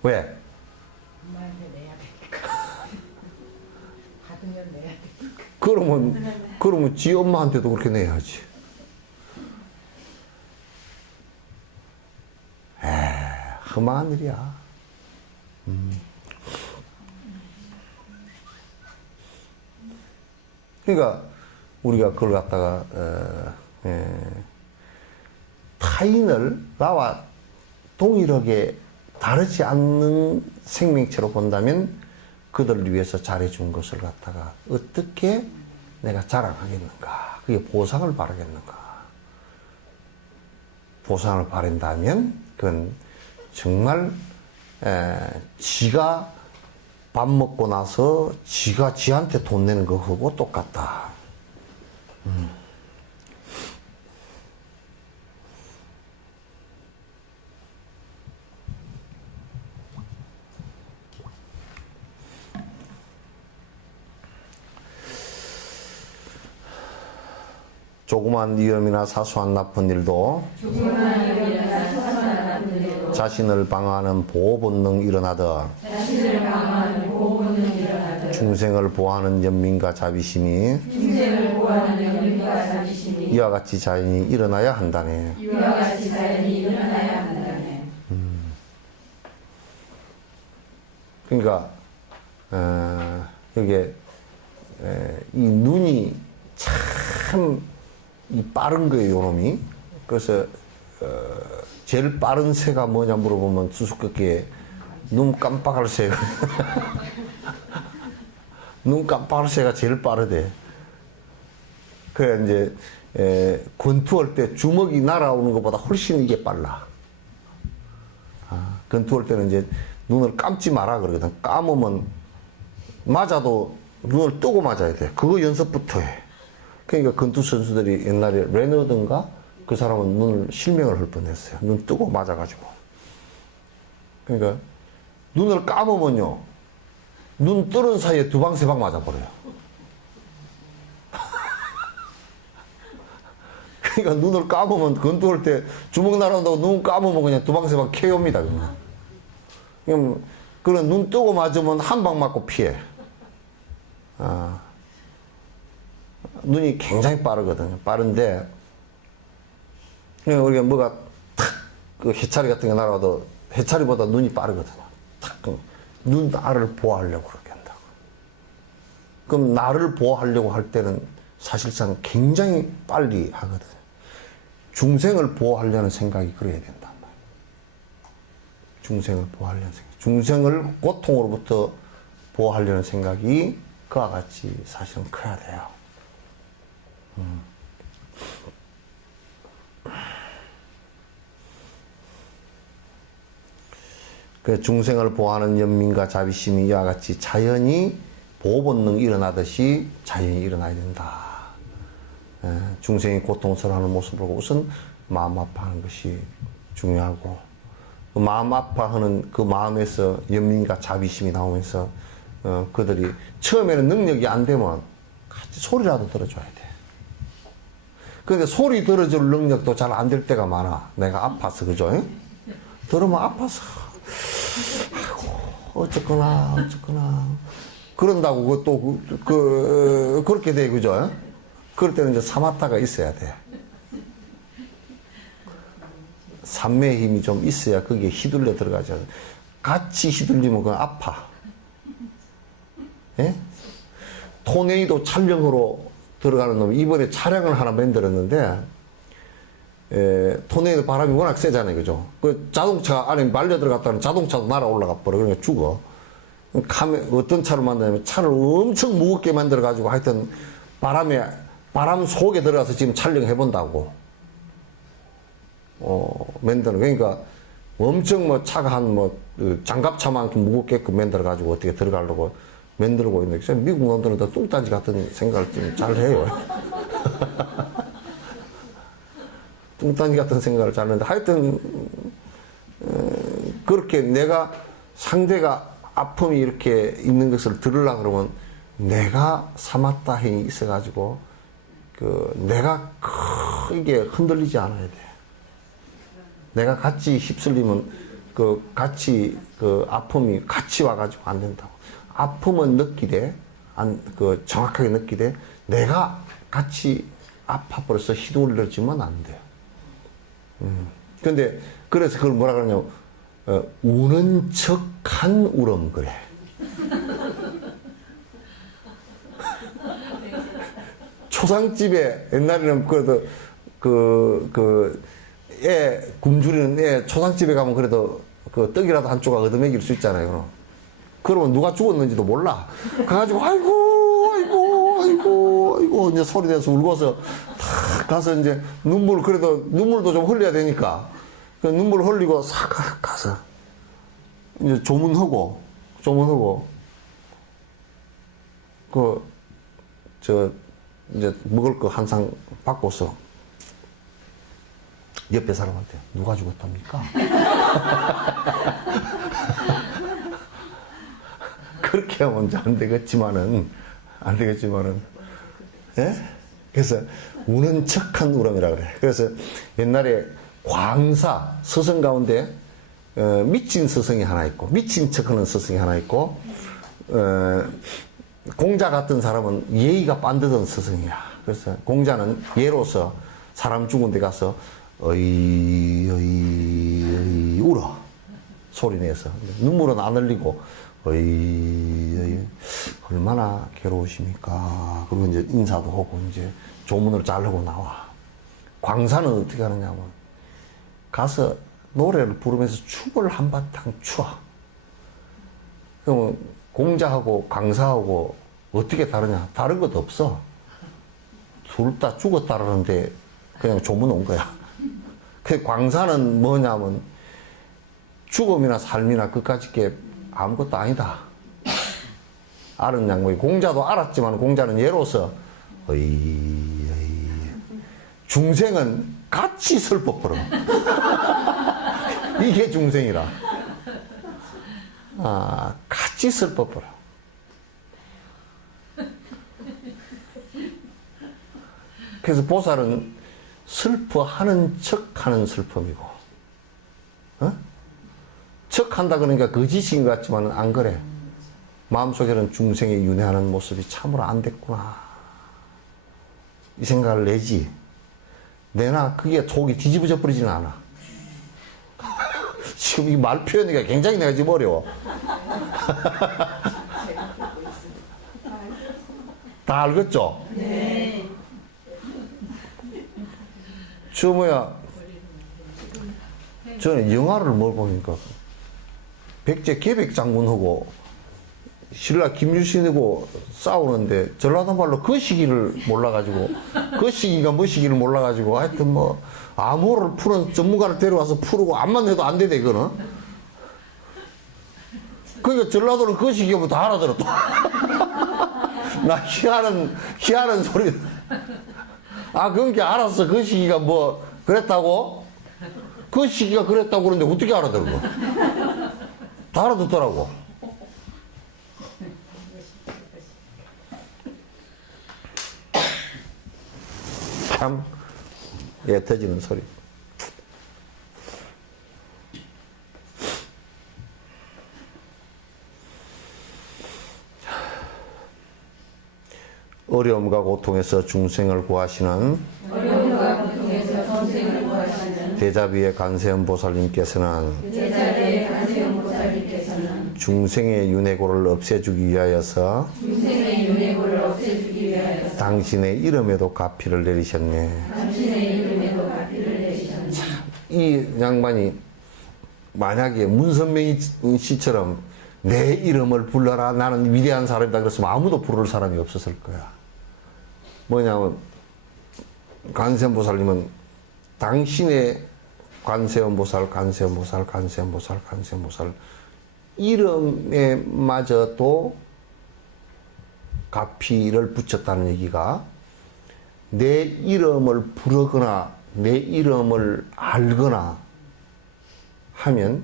왜? 엄마한테 내야 되니까. 받으면 내야 되니까. 그러면 지 엄마한테도 그렇게 내야지. 험한 일이야. 그러니까 우리가 그걸 갖다가 타인을 나와 동일하게 다르지 않는 생명체로 본다면 그들을 위해서 잘해준 것을 갖다가 어떻게 내가 자랑하겠는가? 그게 보상을 바라겠는가? 보상을 바란다면 그건 정말 지가 밥 먹고 나서 지가 지한테 돈 내는 거하고 똑같다. 조그만 위험이나 사소한 나쁜 일도 자신을 방어하는 보호 본능이 일어나듯 중생을 보호하는 연민과 자비심이 이와 같이 자연히 일어나야 한다네. 그러니까 이게 이 눈이 참 이 빠른 거예요, 요놈이. 그래서 제일 빠른 새가 뭐냐 물어보면 수수께끼에 눈 깜빡할 새가 눈 깜빡할 새가 제일 빠르대. 그래 이제 권투할 때 주먹이 날아오는 것보다 훨씬 이게 빨라. 권투할 때는 이제 눈을 감지 마라 그러거든. 감으면 맞아도 눈을 뜨고 맞아야 돼. 그거 연습부터 해. 그러니까 권투 선수들이 옛날에 레너든가 그 사람은 눈을 실명을 할 뻔했어요. 눈 뜨고 맞아가지고. 그러니까 눈을 감으면요, 눈 뜨는 사이에 두 방 세 방 맞아버려요. 그러니까 눈을 감으면 권투할 때 주먹 날아온다고 눈 감으면 그냥 두 방 세 방 KO입니다. 그냥 그런 눈 뜨고 맞으면 한 방 맞고 피해. 눈이 굉장히 빠르거든요. 빠른데, 우리가 뭐가 탁, 그 해차리 같은 게 날아와도 해차리보다 눈이 빠르거든요. 탁, 눈 나를 보호하려고 그렇게 한다고. 그럼 나를 보호하려고 할 때는 사실상 굉장히 빨리 하거든요. 중생을 보호하려는 생각이 그래야 된단 말이에요. 중생을 보호하려는 생각. 중생을 고통으로부터 보호하려는 생각이 그와 같이 사실은 커야 돼요. 그 중생을 보호하는 연민과 자비심이 이와 같이 자연히 보호 본능이 일어나듯이 자연히 일어나야 된다. 중생이 고통스러워하는 모습을 보고 우선 마음 아파하는 것이 중요하고, 그 마음 아파하는 그 마음에서 연민과 자비심이 나오면서 그들이 처음에는 능력이 안 되면 같이 소리라도 들어줘야 돼. 근데 소리 들어줄 능력도 잘 안 될 때가 많아. 내가 아파서, 그죠? 들으면 아파서. 아이고, 어쨌거나. 그런다고 그것도, 그렇게 돼, 그죠? 그럴 때는 이제 사마타가 있어야 돼. 삼매의 힘이 좀 있어야 거기에 휘둘려 들어가죠. 같이 휘둘리면 그건 아파. 예? 토네이도 촬영으로 들어가는 놈이 이번에 차량을 하나 만들었는데, 토네이도 바람이 워낙 세잖아요, 그죠? 그 자동차 안에 말려 들어갔다는 자동차도 날아 올라가 버려. 그러니까 죽어. 어떤 차를 만드냐면 차를 엄청 무겁게 만들어가지고 하여튼 바람 속에 들어가서 지금 촬영해 본다고. 만드는. 그러니까 엄청 뭐 차가 한 장갑차만큼 무겁게끔 만들어가지고 어떻게 들어가려고 만들고 있는데, 미국 놈들은 더 뚱딴지 같은 생각을 좀 잘 해요. 뚱딴지 같은 생각을 잘하는데 하여튼 그렇게 내가 상대가 아픔이 이렇게 있는 것을 들으려 그러면 내가 삼았다 힘이 있어가지고 내가 크게 흔들리지 않아야 돼. 내가 같이 휩쓸리면 같이 아픔이 같이 와가지고 안 된다고. 아픔은 느끼되 정확하게 느끼되 내가 같이 아파버려서 휘둘러지면 안 돼요. 근데 그래서 그걸 뭐라 그러냐면 우는 척한 울음 그래. 초상집에 옛날에는 그래도 애 굶주리는 애 초상집에 가면 그래도 떡이라도 한 조각 얻어먹일 수 있잖아요. 그러면 누가 죽었는지도 몰라. 가가지고 아이고 이제 소리 내서 울고서 탁 가서 이제 눈물도 좀 흘려야 되니까 그 눈물 흘리고 싹 가서 이제 조문하고 이제 먹을 거 한 상 받고서 옆에 사람한테 누가 죽었답니까? 그렇게 하면 이제 안 되겠지만은 예? 그래서 우는 척한 울음이라 그래. 그래서 옛날에 광사 스승 가운데 미친 스승이 하나 있고 미친 척하는 스승이 하나 있고 공자 같은 사람은 예의가 반듯한 스승이야. 그래서 공자는 예로서 사람 죽은 데 가서 어이 울어 소리 내서 눈물은 안 흘리고 어이 얼마나 괴로우십니까. 그리고 이제 인사도 하고 이제 조문을 잘 하고 나와. 광사는 어떻게 하느냐면 가서 노래를 부르면서 춤을 한바탕 춰. 그러면 공자하고 광사하고 어떻게 다르냐? 다른 것도 없어. 둘 다 죽었다라는데 그냥 조문 온 거야. 그 광사는 뭐냐면 죽음이나 삶이나 그까짓 게 아무것도 아니다. 아는 양반이 공자도 알았지만 공자는 예로서 중생은 같이 슬퍼버려. 이게 중생이라. 같이 슬퍼버려. 그래서 보살은 슬퍼하는 척하는 슬픔이고, 척한다 그러니까 거짓인 것 같지만 안 그래. 마음속에는 중생이 윤회하는 모습이 참으로 안 됐구나. 이 생각을 내지. 내나 그게 속이 뒤집어져 버리지는 않아. 지금 이 말 표현이가 굉장히 내가 지금 어려워. 다 알겠죠? 네. 저는 영화를 뭘 보니까 백제 계백 장군하고 신라 김유신하고 싸우는데 전라도 말로 그 시기를 몰라가지고 그 시기가 뭐 시기를 몰라가지고 하여튼 뭐 암호를 푸는 전문가를 데려와서 풀고 암만 해도 안 되대 그거는. 그러니까 전라도는 그 시기면 다 알아들었다. 나 희한한 소리. 그러니까 알았어. 그 시기가 뭐 그랬다고? 그 시기가 그랬다고 그러는데 어떻게 알아들어? 다 알아듣더라고. 참 터지는 소리. 어려움과 고통에서 중생을 구하시는 대자비의 간세음 보살님께서는 중생의 윤회고를 없애주기 위하여서 당신의 이름에도 가피를 내리셨네. 참, 이 양반이 만약에 문선명이 씨처럼 내 이름을 불러라 나는 위대한 사람이다 그랬으면 아무도 부를 사람이 없었을 거야. 뭐냐면 관세음보살님은 당신의 관세음보살 이름에마저도 가피를 붙였다는 얘기가 내 이름을 부르거나 내 이름을 알거나 하면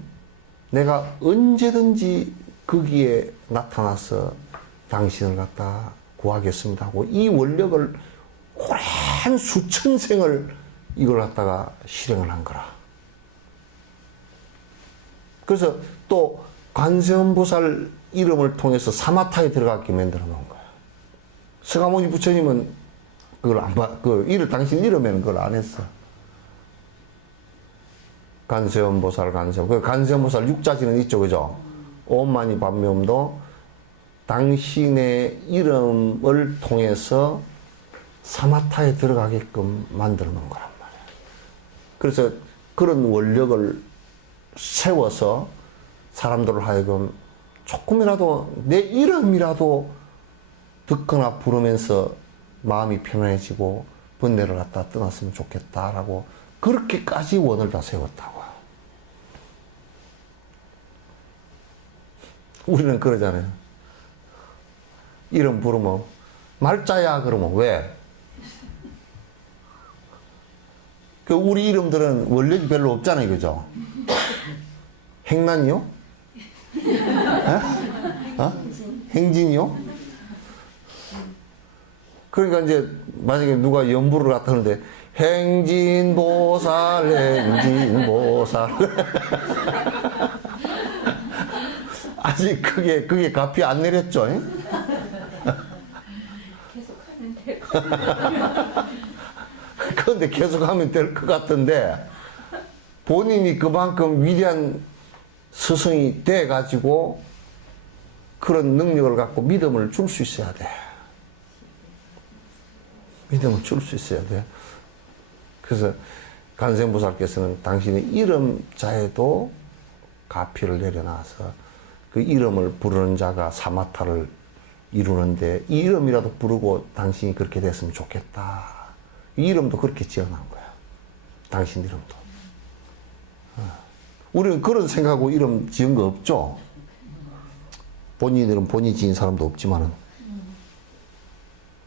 내가 언제든지 거기에 나타나서 당신을 갖다 구하겠습니다 하고 이 원력을 오랜 수천 생을 이걸 갖다가 실행을 한 거라. 그래서 또 관세음보살 이름을 통해서 사마타에 들어가게 만들어 놓은 거야. 서가모니 부처님은 그걸 안 봐, 당신 이름에는 그걸 안 했어. 관세음보살, 관세음보살 육자지는 있죠, 그죠? 오만이 반면도 당신의 이름을 통해서 사마타에 들어가게끔 만들어 놓은 거란 말이야. 그래서 그런 원력을 세워서 사람들을 하여금 조금이라도 내 이름이라도 듣거나 부르면서 마음이 편안해지고 번뇌를 갖다 떠났으면 좋겠다라고 그렇게까지 원을 다 세웠다고. 우리는 그러잖아요. 이름 부르면 말자야 그러면 왜? 그 우리 이름들은 원력이 별로 없잖아요, 그죠? 행난이요? 행진이요? 그러니까 이제 만약에 누가 연부를 갖다 하는데 행진보살, 행진보살. 아직 그게 값이 안 내렸죠? 계속 하면 될 것 같아요. 그런데 계속 하면 될 것 같은데 본인이 그만큼 위대한 스승이 돼가지고 그런 능력을 갖고 믿음을 줄 수 있어야 돼. 믿음을 줄 수 있어야 돼. 그래서 관세음보살께서는 당신의 이름자에도 가피를 내려놔서 그 이름을 부르는 자가 사마타를 이루는데 이 이름이라도 부르고 당신이 그렇게 됐으면 좋겠다. 이 이름도 그렇게 지어놓은 거야. 당신 이름도. 우리는 그런 생각하고 이름 지은 거 없죠? 본인 이름 본인이 지은 사람도 없지만은.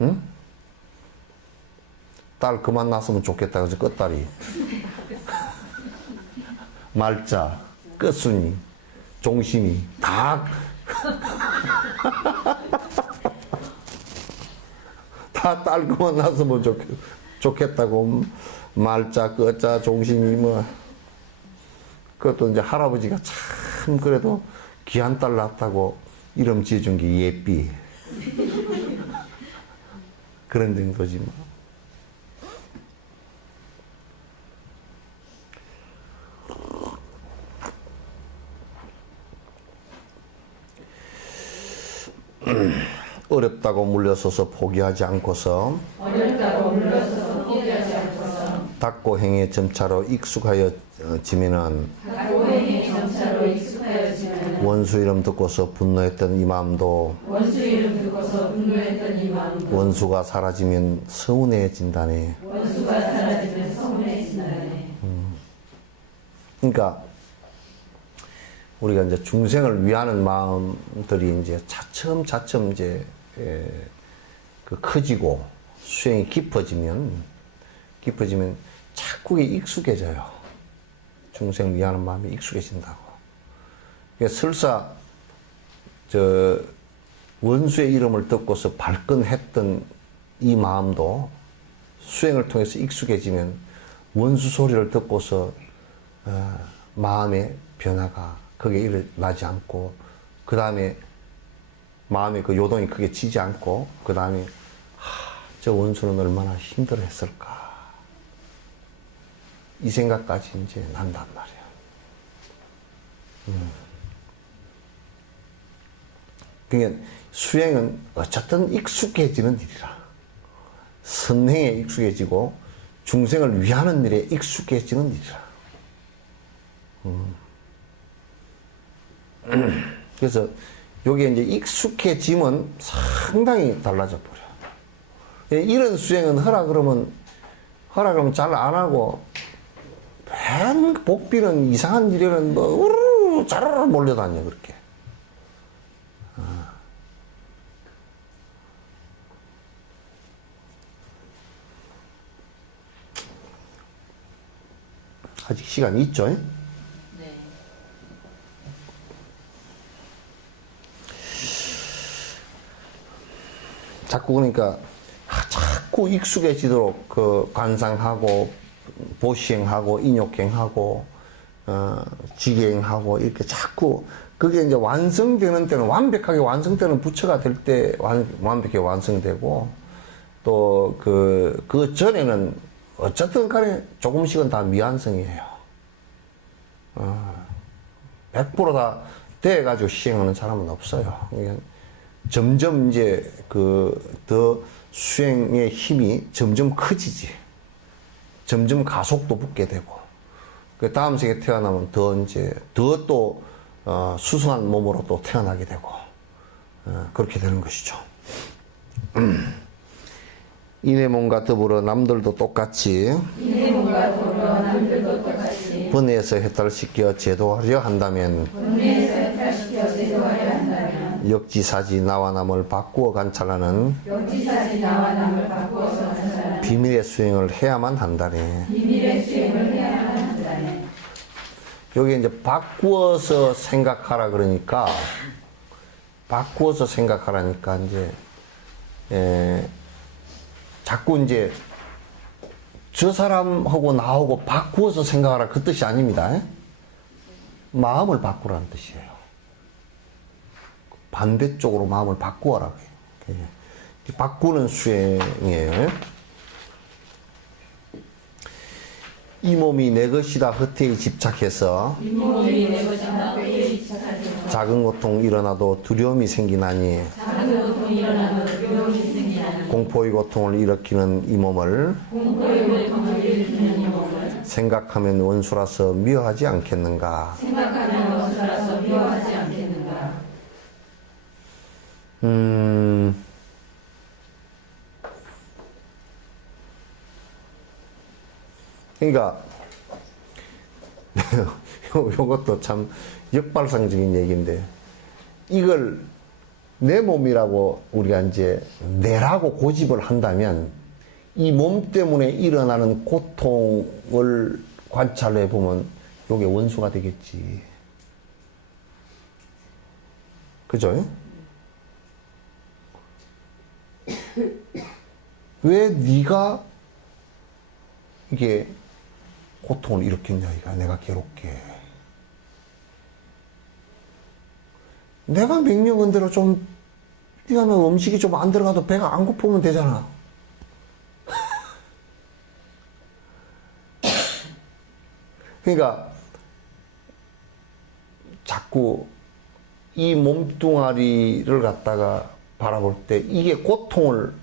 응? 딸 그만 낳았으면 좋겠다. 그래서 끝딸이. 말자, 끝순이, 종심이, 다. 다 딸 그만 낳았으면 좋겠다고. 말자, 끝자, 종심이 뭐. 그것도 이제 할아버지가 참 그래도 귀한 딸 낳았다고 이름 지어준 게 예삐. 그런 정도지 뭐. 어렵다고 물러서서 포기하지 않고서 닦고 행의 점차로 익숙하여지면은 원수 이름 듣고서 분노했던 이 마음도 원수가 사라지면 서운해진다네. 그러니까 우리가 이제 중생을 위하는 마음들이 이제 차츰 이제 그 커지고 수행이 깊어지면 자꾸 익숙해져요. 중생을 위하는 마음이 익숙해진다고. 그러니까 설사 원수의 이름을 듣고서 발끈했던 이 마음도 수행을 통해서 익숙해지면 원수 소리를 듣고서 마음의 변화가 그게 일어나지 않고 그 다음에 마음의 그 요동이 크게 치지 않고 그 다음에 저 원수는 얼마나 힘들어했을까 이 생각까지 이제 난단 말이야. 그러니까 수행은 어쨌든 익숙해지는 일이라. 선행에 익숙해지고 중생을 위하는 일에 익숙해지는 일이라. 그래서 요게 이제 익숙해지면 상당히 달라져 버려. 이런 수행은 하라 그러면 잘 안 하고 맨 복비는 이상한 일에는 뭐 우르르 자르르 몰려다녀 그렇게. 아직 시간이 있죠. 네. 자꾸 그러니까 자꾸 익숙해지도록 그 관상하고 보시행하고 인욕행하고 지행하고 이렇게 자꾸 그게 이제 완성되는 때는 완벽하게 완성되는 부처가 될 때 완벽하게 완성되고 또 그 전에는 어쨌든 간에 조금씩은 다 미완성이에요. 100%다 돼가지고 시행하는 사람은 없어요. 그러니까 점점 이제 더 수행의 힘이 점점 커지지. 점점 가속도 붙게 되고. 그 다음 세계 태어나면 더 또 수승한 몸으로 또 태어나게 되고. 그렇게 되는 것이죠. 이내 몸과 더불어 남들도 똑같이 번뇌에서 해탈시켜 제도하려 한다면 역지사지 나와 남을 바꾸어 관찰하는 비밀의 수행을 해야만 한다네. 여기 이제 바꾸어서 생각하라 그러니까 바꾸어서 생각하라니까 이제 자꾸 이제 저 사람하고 나하고 바꾸어서 생각하라 그 뜻이 아닙니다. 마음을 바꾸라는 뜻이에요. 반대쪽으로 마음을 바꾸어라. 바꾸는 수행이에요. 이 몸이 내 것이다 허태에 집착해서 작은 고통 일어나도 두려움이 생기나니 공포의 고통을 일으키는 이 몸을 생각하면 원수라서 미워하지 않겠는가. 그러니까 요것도 참 역발상적인 얘기인데 이걸 내 몸이라고 우리가 이제 내라고 고집을 한다면 이 몸 때문에 일어나는 고통을 관찰해 보면 요게 원수가 되겠지. 그죠? 왜 네가 이게 고통을 일으켰냐 이가 내가 괴롭게. 내가 명령한 대로 좀 네가 뭐 음식이 좀 안 들어가도 배가 안 고프면 되잖아. 그러니까 자꾸 이 몸뚱아리를 갖다가 바라볼 때 이게 고통을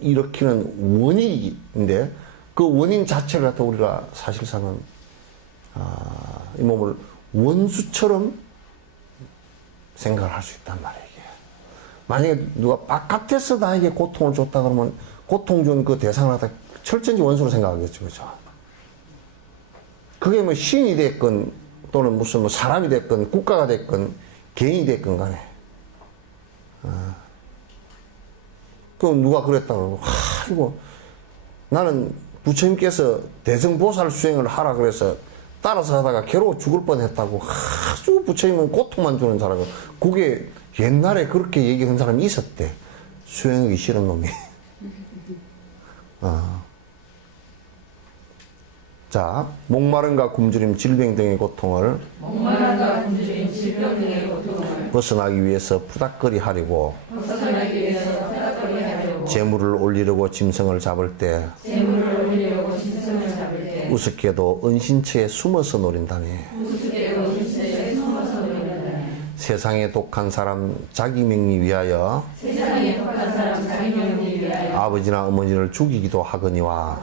일으키는 원인인데 그 원인 자체를 갖다 우리가 사실상은 이 몸을 원수처럼 생각을 할 수 있단 말이에요. 만약에 누가 바깥에서 나에게 고통을 줬다 그러면 고통 준 그 대상을 갖다 철저히 원수로 생각하겠죠. 그죠? 그게 뭐 신이 됐건 또는 무슨 뭐 사람이 됐건 국가가 됐건 개인이 됐건 간에 그럼 누가 그랬다고 이거 나는 부처님께서 대승보살 수행을 하라 그래서 따라서 하다가 괴로워 죽을 뻔했다고 아주 부처님은 고통만 주는 사람이 그게 옛날에 그렇게 얘기한 사람이 있었대. 수행하기 싫은 놈이. 자, 목마름과 굶주림, 질병 등의 고통을 벗어나기 위해서 푸닥거리 하려고 재물을 올리려고 짐승을 잡을 때 우습게도 은신처에 숨어서 노린다네. 세상에 독한 사람 자기 명리 위하여 아버지나 어머니를 죽이기도 하거니와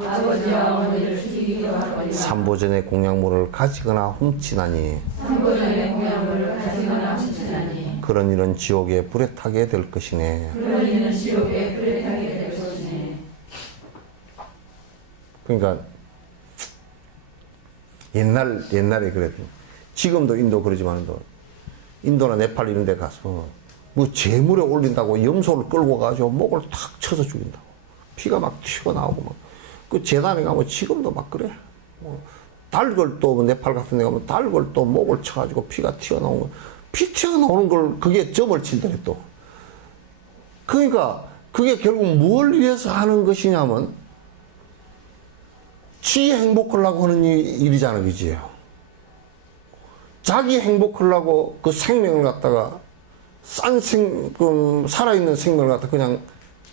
삼보전의 공약물을 가지거나 훔치나니 그런 일은 지옥에 불에 타게 될 것이네. 그러니까 옛날에 그랬던 지금도 인도 그러지만도 인도나 네팔 이런 데 가서 뭐 재물에 올린다고 염소를 끌고 가지고 목을 탁 쳐서 죽인다고 피가 막 튀어나오고 막 그 재단에 가면 지금도 막 그래. 닭을 또 네팔 같은 데 가면 닭을 또 목을 쳐가지고 피가 튀어나오는 거. 피 튀어나오는 걸 그게 점을 치더래 또. 그러니까 그게 결국 뭘 위해서 하는 것이냐면 지 행복하려고 하는 일이잖아, 그지요. 자기 행복하려고 그 생명을 갖다가 살아있는 생명을 갖다 그냥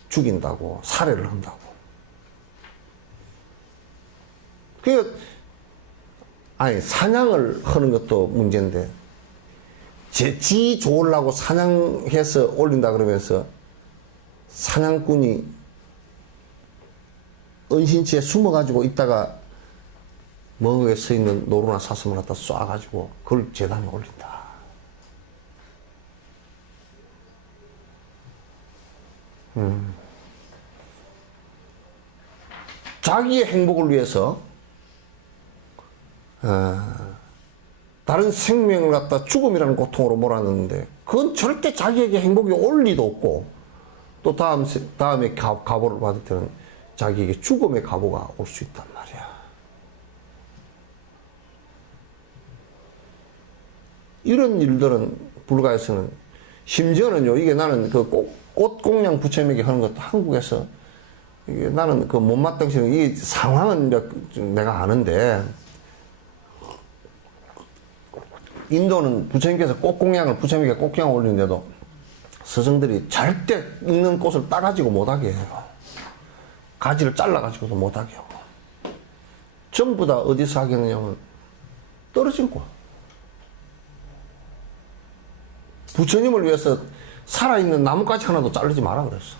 죽인다고, 살해를 한다고. 아니, 사냥을 하는 것도 문제인데, 지 좋으려고 사냥해서 올린다 그러면서 사냥꾼이 은신치에 숨어가지고 있다가 먹에 서 있는 노루나 사슴을 갖다 쏴가지고 그걸 재단에 올린다. 자기의 행복을 위해서 다른 생명을 갖다 죽음이라는 고통으로 몰아넣는데 그건 절대 자기에게 행복이 올 리도 없고 또 다음에 가보를 받을 때는 자기에게 죽음의 가보가 올 수 있단 말이야. 이런 일들은 불가에서는 심지어는요, 이게 나는 그 꽃공양 부처님에게 하는 것도 한국에서 이게 나는 그 못마땅시는 이 상황은 내가 아는데 인도는 부처님께서 꽃공양을 부처님에게 꽃공양을 올리는데도 스승들이 절대 있는 꽃을 따가지고 못하게 해요. 가지를 잘라가지고도 못하게 하고 전부 다 어디서 하겠느냐면 떨어진 꽃. 부처님을 위해서 살아있는 나뭇가지 하나도 자르지 마라 그랬어.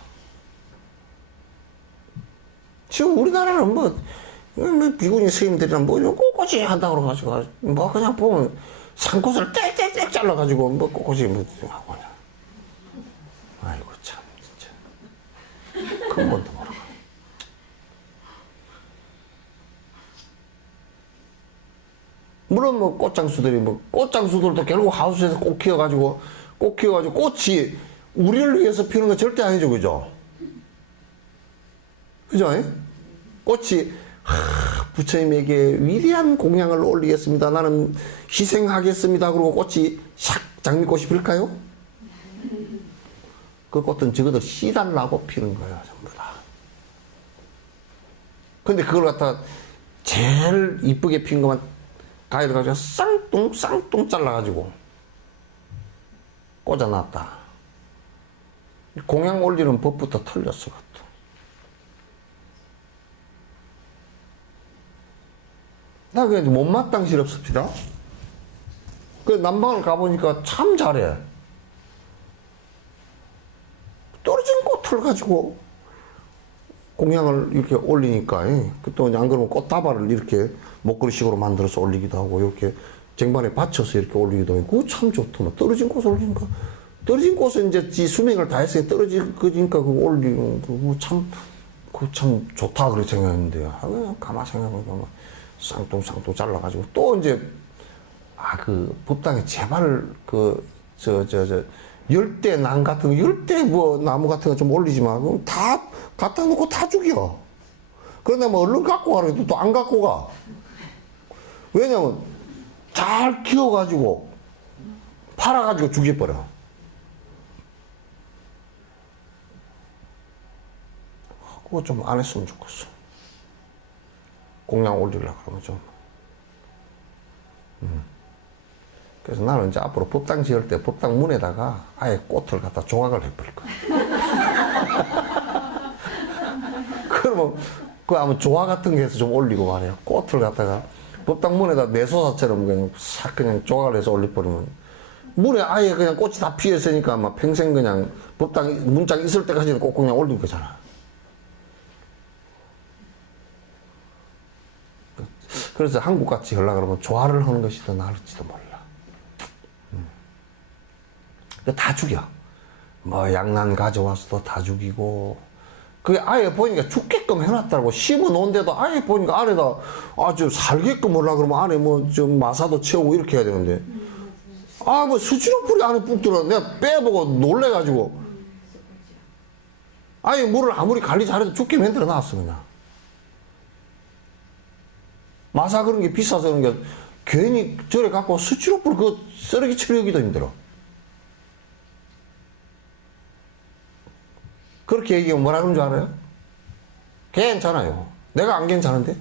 지금 우리나라는 뭐 비구니 스님들이랑 뭐 꼿꼿이 한다고 그래가지고 뭐 그냥 보면 산꽃을 땡땡땡 잘라가지고 뭐 꼿꼿이 뭐 하고 그냥. 아이고 참 진짜 근본도 모르고. 물론 뭐 꽃장수들도 결국 하우스에서 꽃 키워가지고 꽃이 우리를 위해서 피우는 건 절대 아니죠, 그죠? 그죠? 꽃이 부처님에게 위대한 공양을 올리겠습니다. 나는 희생하겠습니다. 그러고 꽃이 샥 장미꽃이 필까요? 그 꽃은 적어도 씨달라고 피는 거예요, 전부 다. 근데 그걸 갖다 제일 이쁘게 핀 것만 가위를 가지고 쌍뚱 잘라가지고 꽂아놨다. 공양 올리는 법부터 틀렸어, 그것도. 나 그냥 못마땅스럽습니다. 그 남방을 가보니까 참 잘해. 떨어진 꽃을 가지고 공양을 이렇게 올리니까, 또 안 그러면 꽃다발을 이렇게 목걸이식으로 만들어서 올리기도 하고, 이렇게 쟁반에 받쳐서 이렇게 올리기도 하고, 그거 참 좋더만. 떨어진 꽃을 올리니까. 떨어진 꽃은 이제 지 수명을 다했으니 떨어지니까 그거 올리는 거 참 좋다, 그렇게 생각했는데, 그냥 가만 생각해보니까 막 쌍뚱 잘라가지고, 또 이제, 그 법당에 제발 열대낭 같은 거, 열대 뭐 나무 같은 거 좀 올리지 마. 그럼 다 갖다 놓고 다 죽여. 그런데 뭐 얼른 갖고 가라 해도 또 안 갖고 가. 왜냐면 잘 키워가지고 팔아가지고 죽여버려. 그거 좀 안 했으면 좋겠어. 공양 올리려고 그러면 좀. 그래서 나는 이제 앞으로 법당 지을 때 법당 문에다가 아예 꽃을 갖다 조각을 해버릴 거야. 그러면 그 아마 조화 같은 게 해서 좀 올리고 말이야. 꽃을 갖다가 법당 문에다 내소사처럼 그냥 싹 그냥 조각을 해서 올려버리면 문에 아예 그냥 꽃이 다 피어 있으니까 아마 평생 그냥 법당 문짝 있을 때까지는 꽃 그냥 올린 거잖아. 그래서 한국같이 하려고 그러면 조화를 하는 것이 더 나을지도 몰라. 다 죽여. 뭐 양난 가져와서도 다 죽이고. 그게 아예 보니까 죽게끔 해놨다고. 심어 놓은데도 아예 보니까 안에다 아주 살게끔 하려고 그러면 안에 뭐 좀 마사도 채우고 이렇게 해야 되는데. 뭐 수치로 풀이 안에 푹 들어. 내가 빼보고 놀래가지고. 아예 물을 아무리 관리 잘해도 죽게 만들어 놨어, 그냥. 마사 그런 게 비싸서 그런 게 괜히 저래 갖고 수치로불 그 쓰레기 처리하기도 힘들어. 그렇게 얘기하면 뭐라 그런 줄 알아요? 괜찮아요. 내가 안 괜찮은데?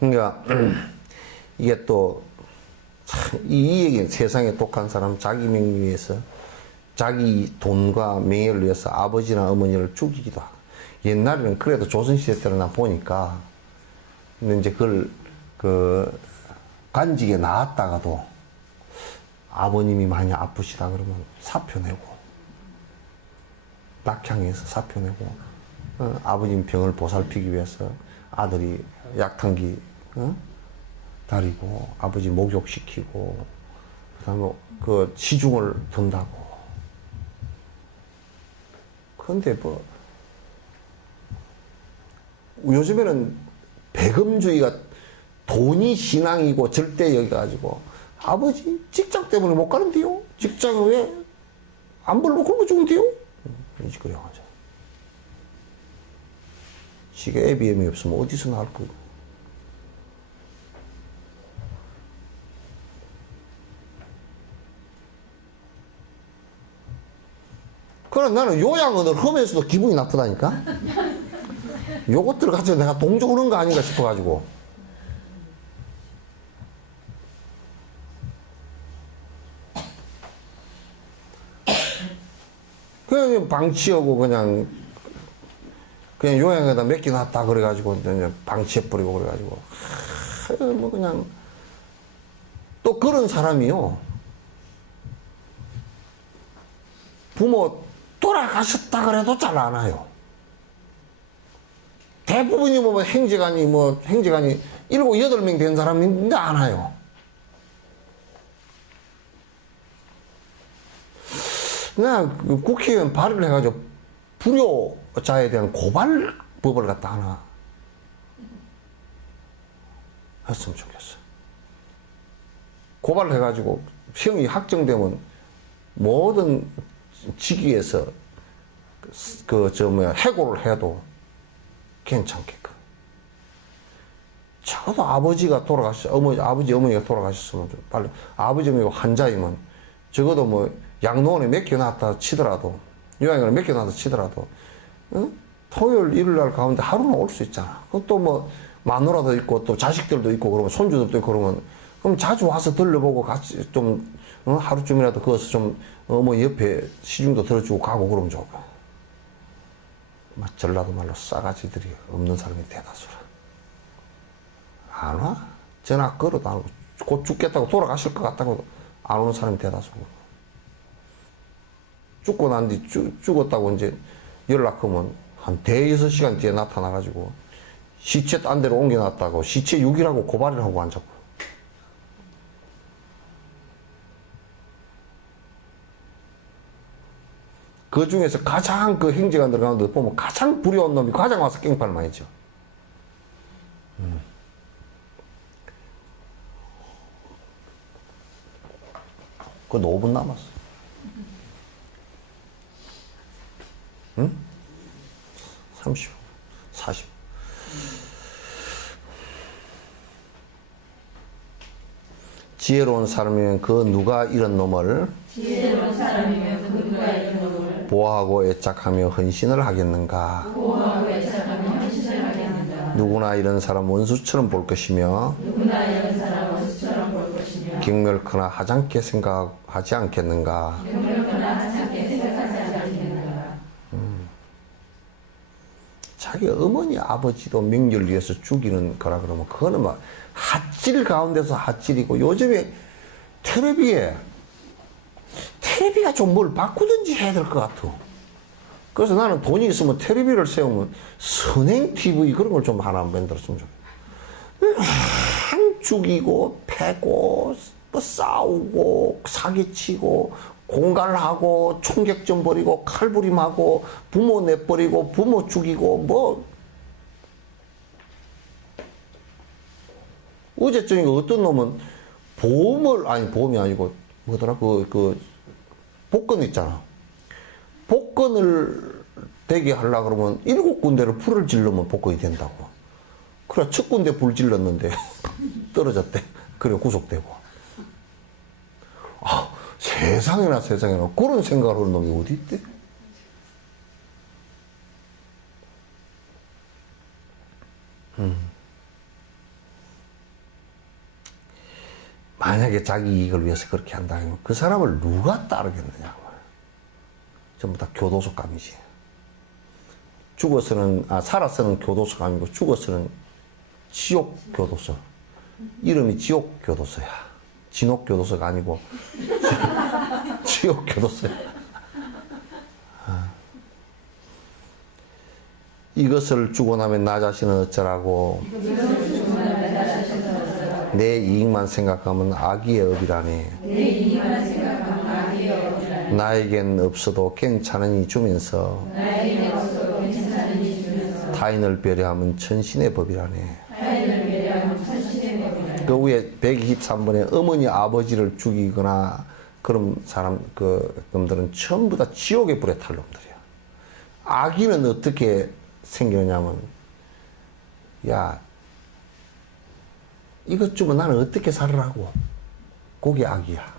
그러니까 이게 또 이 얘기는 세상에 독한 사람 자기 명예 위해서 자기 돈과 명예를 위해서 아버지나 어머니를 죽이기도 하고 옛날에는 그래도 조선시대 때는 나 보니까 근데 이제 그걸 그 관직에 나왔다가도 아버님이 많이 아프시다 그러면 사표 내고 낙향해서 사표 내고 아버님 병을 보살피기 위해서 아들이 약탕기 다리고 아버지 목욕시키고 그다음에 그 시중을 든다고. 그런데 뭐 요즘에는 배금주의가 돈이 신앙이고 절대 여기가지고 아버지 직장 때문에 못 가는데요? 직장을 왜 안 벌고 굶어 죽은데요? 이런 식으로 하죠. 지가 ABM이 없으면 어디서 나올 거고. 그럼 나는 요양원을 하면서도 기분이 나쁘다니까? 요것들을 가지고 내가 동조 그런 거 아닌가 싶어가지고. 그냥 방치하고 그냥 요양에다 맡겨놨다 그래가지고 그냥 방치해버리고 그래가지고. 뭐 그냥. 또 그런 사람이요. 부모 돌아가셨다 그래도 잘 안 와요. 대부분이 뭐 행제관이 7, 8명 된 사람인데 안 와요. 그냥 그 국회의원 발의를 해가지고 불효자에 대한 고발법을 갖다 하나 했으면 좋겠어. 고발을 해가지고 형이 확정되면 모든 직위에서 해고를 해도 괜찮게끔. 적어도 아버지가 아버지, 어머니가 돌아가셨으면 좀 빨리, 아버지, 어머니가 환자이면 적어도 뭐 양로원에 맡겨놨다 치더라도, 요양원에 맡겨놨다 치더라도, 토요일, 일요일 날 가운데 하루는 올 수 있잖아. 그럼 또 뭐, 마누라도 있고, 또 자식들도 있고, 그러면 손주들도 있고, 그럼 자주 와서 들려보고 같이 좀, 하루쯤이라도 거기서 좀, 어머니 옆에 시중도 들어주고 가고 그러면 좋고. 막 전라도 말로 싸가지들이 없는 사람이 대다수라. 안 와? 전화 걸어도 안 오고, 곧 죽겠다고 돌아가실 것 같다고 안 오는 사람이 대다수고. 죽고 난 뒤 죽었다고 이제 연락하면 한 대여섯 시간 뒤에 나타나가지고 시체 딴 데로 옮겨놨다고 시체 유기라고 고발을 하고 앉았고. 그 중에서 가장 그 행제관들 가운데 보면 가장 불효한 놈이 가장 와서 깽판을 많이 쳐. 그건 5분 남았어. 응? 30, 40. 지혜로운 사람이면 그 누가 이런 놈을 지혜로운 사람이면 그 누가 이런 놈을 보호하고 애착하며 헌신을 하겠는가? 보호하고 애착하며 헌신을 하겠는가? 누구나 이런 사람 원수처럼 볼 것이며 누구나 이런 사람 원수처럼 볼 것이며 경멸크나 하찮게 생각하지 않겠는가? 경멸거나 하찮게 생각하지 않겠는가? 자기 어머니 아버지도 명예를 위해서 죽이는 거라 그러면 그거는 막 핫질 가운데서 핫질이고 요즘에 텔레비가 좀 뭘 바꾸든지 해야 될 것 같아. 그래서 나는 돈이 있으면 텔레비를 세우면 선행 TV 그런 걸 좀 하나 만들었으면 좋겠어. 죽이고 패고 뭐 싸우고 사기치고 공갈하고 총격전 벌이고 칼부림하고 부모 내버리고 부모 죽이고 뭐 어제적인 어떤 놈은 보험이 아니고, 뭐더라, 복권 있잖아. 복권을 되게 하려고 그러면 7군데를 불을 지르면 복권이 된다고. 그래, 첫 군데 불 질렀는데 떨어졌대. 그래, 구속되고. 아, 세상에나 그런 생각을 하는 놈이 어디 있대? 만약에 자기 이익을 위해서 그렇게 한다면 그 사람을 누가 따르겠느냐. 전부 다 교도소감이지. 살아서는 교도소감이고 죽어서는 지옥 교도소. 이름이 지옥 교도소야. 진옥 교도소가 아니고 지옥 교도소야. 이것을 주고 나면 나 자신은 어쩌라고. 내 이익만 생각하면 악의 업이라네. 나에겐 없어도 괜찮으니 주면서 타인을 배려하면 천신의 법이라네. 그 위에 123번에 어머니 아버지를 죽이거나 그런 놈들은 전부 다 지옥의 불에 탈 놈들이야. 악인은 어떻게 생기느냐면, 야, 이것 주면 나는 어떻게 살으라고. 그게 악이야.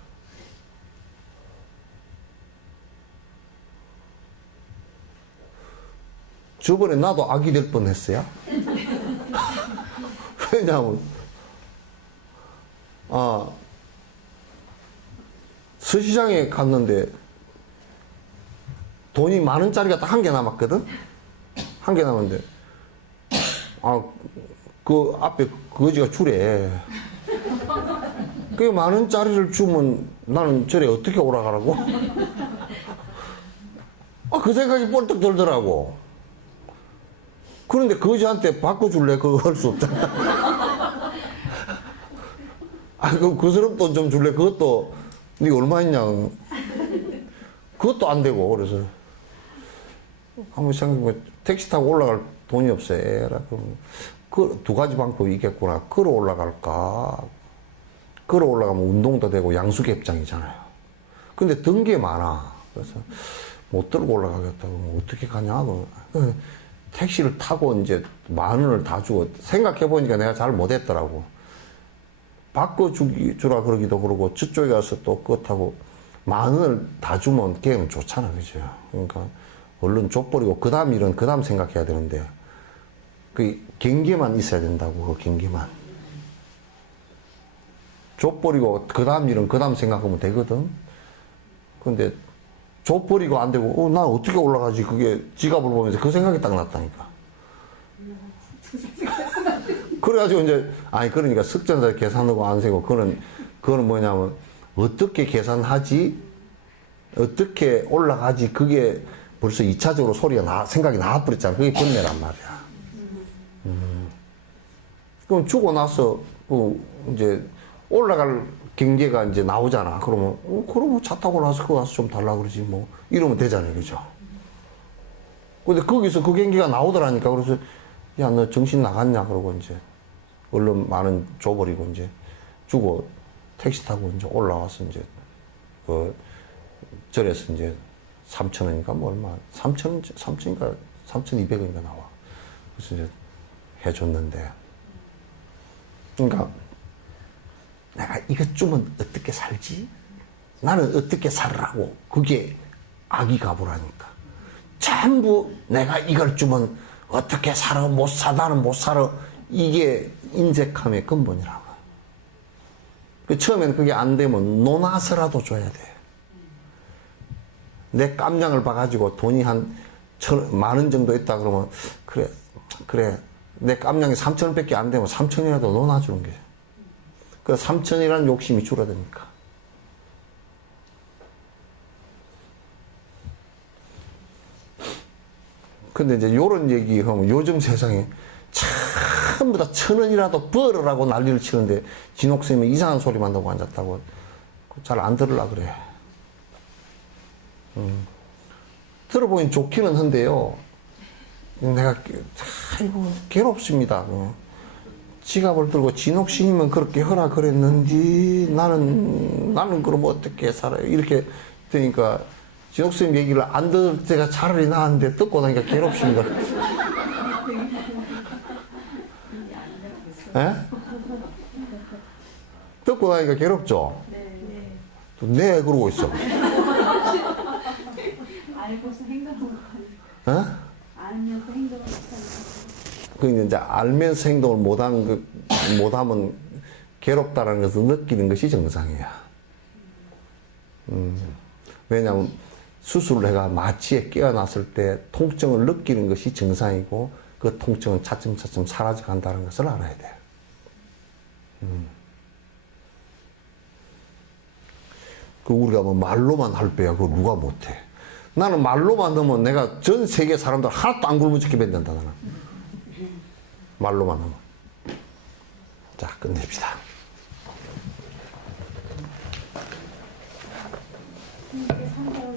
저번에 나도 악이 될 뻔했어요. 왜냐하면 서시장에 갔는데 돈이 10,000원짜리가 딱 한 개 남았거든. 한 개 남았는데 그 앞에 거지가 주래. 그 10,000원짜리를 주면 나는 저래 어떻게 오라가라고? 그 생각이 뻘떡 들더라고. 그런데 거지한테 바꿔줄래? 그거 할 수 없잖아. 그 사람 돈 좀 줄래? 그것도, 니 얼마 있냐? 그것도 안 되고, 그래서. 한번 생각해보면, 택시 타고 올라갈 돈이 없어. 에라, 그럼, 두 가지 방법이 있겠구나. 걸어 올라갈까? 걸어 올라가면 운동도 되고 양수ገብ장이잖아요. 근데 든 게 많아. 그래서, 못 들고 올라가겠다고. 어떻게 가냐고. 택시를 타고 이제 10,000원을 다 주고, 생각해보니까 내가 잘 못했더라고. 바꿔주라 그러기도 그러고, 저쪽에 가서 또 그거 타고 10,000원을 다 주면 걔는 좋잖아. 그죠? 그러니까, 얼른 줘버리고, 그 다음 일은 그 다음 생각해야 되는데, 그 경계만 있어야 된다고, 그 경계만. 줘버리고, 그 다음 일은 그 다음 생각하면 되거든? 근데, 줘버리고 안 되고, 난 어떻게 올라가지? 그게 지갑을 보면서 그 생각이 딱 났다니까. 그래가지고 이제, 그러니까 석전사 계산하고 안 세고, 그거는 뭐냐면, 어떻게 계산하지? 어떻게 올라가지? 그게 벌써 2차적으로 생각이 나와버렸잖아. 그게 번뇌란 말이야. 그럼 주고 나서, 이제, 올라갈 경계가 이제 나오잖아. 그러면 차 타고 나서 그거 가서 좀 달라 그러지 뭐. 이러면 되잖아요. 그죠? 근데 거기서 그 경계가 나오더라니까. 그래서, 야, 너 정신 나갔냐? 그러고 이제, 얼른 10,000원 줘버리고 이제, 주고 택시 타고 이제 올라와서 이제, 절에서 이제 3,000원인가 뭐 얼마, 3,000인가 3,200원인가 나와. 그래서 이제 해줬는데. 그러니까, 내가 이것 주면 어떻게 살지? 나는 어떻게 살라고? 그게 악이 가부라니까. 전부 내가 이걸 주면 어떻게 살아? 못 사, 나는 못 살아. 이게 인색함의 근본이라고. 처음엔 그게 안 되면 논아서라도 줘야 돼. 내 깜냥을 봐가지고 돈이 한 10,000원 정도 있다 그러면, 그래. 내 깜냥이 3,000원밖에 안 되면 3,000원이라도 논아주는 게. 그 3,000원이라는 욕심이 줄어드니까. 근데 이제 요런 얘기 하면 요즘 세상에 전부 다 1,000원이라도 벌으라고 난리를 치는데 진옥쌤이 이상한 소리만 하고 앉았다고. 잘 안 들으려 그래. 들어보니 좋기는 한데요. 내가, 괴롭습니다. 지갑을 들고 진옥신이면 그렇게 하라 그랬는데 나는 그럼 어떻게 살아요? 이렇게 되니까 진옥스님 얘기를 안 들을 때가 차라리 나았는데 듣고 나니까 괴롭습니다. 에? 듣고 나니까 괴롭죠? 네, 그러고 있어. 알고서 행동을 못하는 에? 알면서 행동을 못하는 그 이제 알면서 행동을 못하면 괴롭다라는 것을 느끼는 것이 정상이야. 왜냐하면 수술을 해가 마취에 깨어났을 때 통증을 느끼는 것이 정상이고 그 통증은 차츰차츰 사라져 간다는 것을 알아야 돼. 그 우리가 뭐 말로만 할 빼야 그걸 누가 못해. 나는 말로만 하면 내가 전 세계 사람들 하나도 안 굶어 죽게 만든다 나는. 말로만 하면. 자, 끝냅시다. 이게 3개월